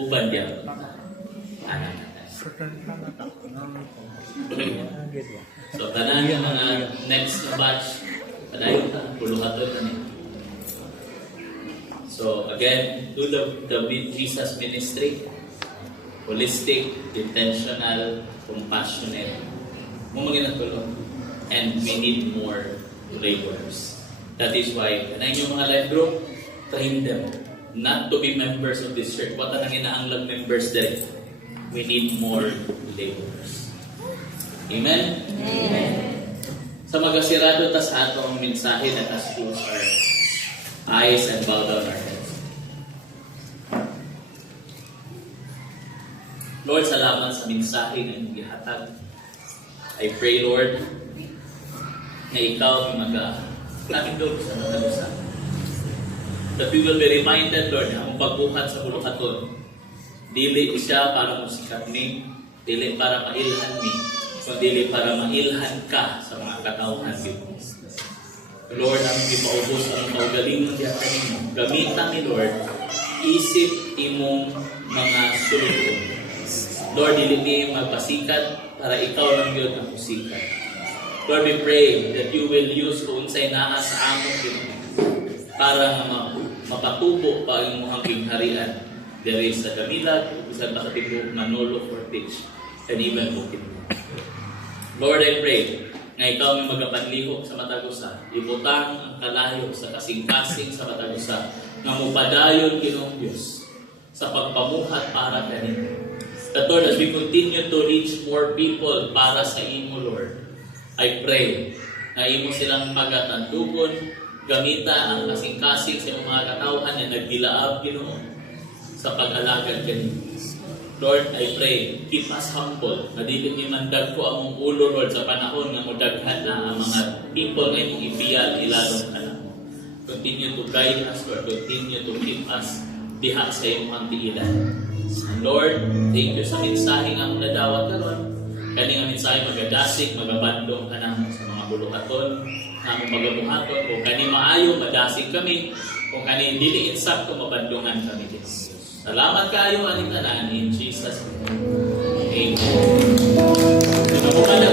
uban niya. Anak na tayo. So, tanan yung mga next na batch, padayon ta, puluhaton na niya. So, again, do the Jesus ministry, holistic, intentional, compassionate, mumagin ang tulong. And we need more laborers. That is why, kanay yung mga life group, train them not to be members of this church. What ang inaanglang members din? We need more laborers. Amen? Amen. Sa magasirado ta sa atong mensahe na as close our eyes and bow down our heads. Lord, salamat sa mensahe na iyong gihatag. I pray, Lord, na ikaw ang mag-nakindog sa mga lusa. That we will be reminded, Lord, na ang pagbuhat sa buluhaton, dili siya para musikat ni, dili para mailhan ni, kundi para mailhan ka sa mga katauhan dito. Lord, ang ipaubos ang kaugalingon diya kanino. Gamitan ni Lord, isip imong mga sulod. Lord, dili ni magpasikat para ikaw lang yun ang musikat. Lord, we pray that you will use kung unsay naa sa among dito para mapatubo pa ang muhang kingharian. There is sa Damilag, sa Takatibo, Manolo, Fortich, and even Bukit. Lord, I pray na ikaw may magapanlihok sa Matagusa, ibutang ang kalayo sa kasing-kasing sa Matagusa, na mupadayon Ginoong Diyos sa pagpamuhat para kanino. That Lord, as we continue to reach more people para sa imo, Lord, I pray na imo silang magatandugon, gamita ang kasing-kasing sa mga katauhan na nagdilaab, Ginoon, sa pag-alagad kanino. Lord, I pray, keep us humble. Nadili ni mandag ko among ulo, Lord, sa panahon na mudaghan na ang mga people na imong ipiyal ilalong ka na. Continue to guide us, Lord. Continue to keep us diha sa imong tiilan. And Lord, thank you sa mensahe nga mong nadawat ka, Lord. Kani nga mensahe magadasig, magabandong ka naman sa mga buluhaton, namong magabuhaton. Kung kani maayo, madasig kami. Kung kani dili insakto, mabandungan kami din. Salamat kayo, anitanan, in Jesus' name. Amen.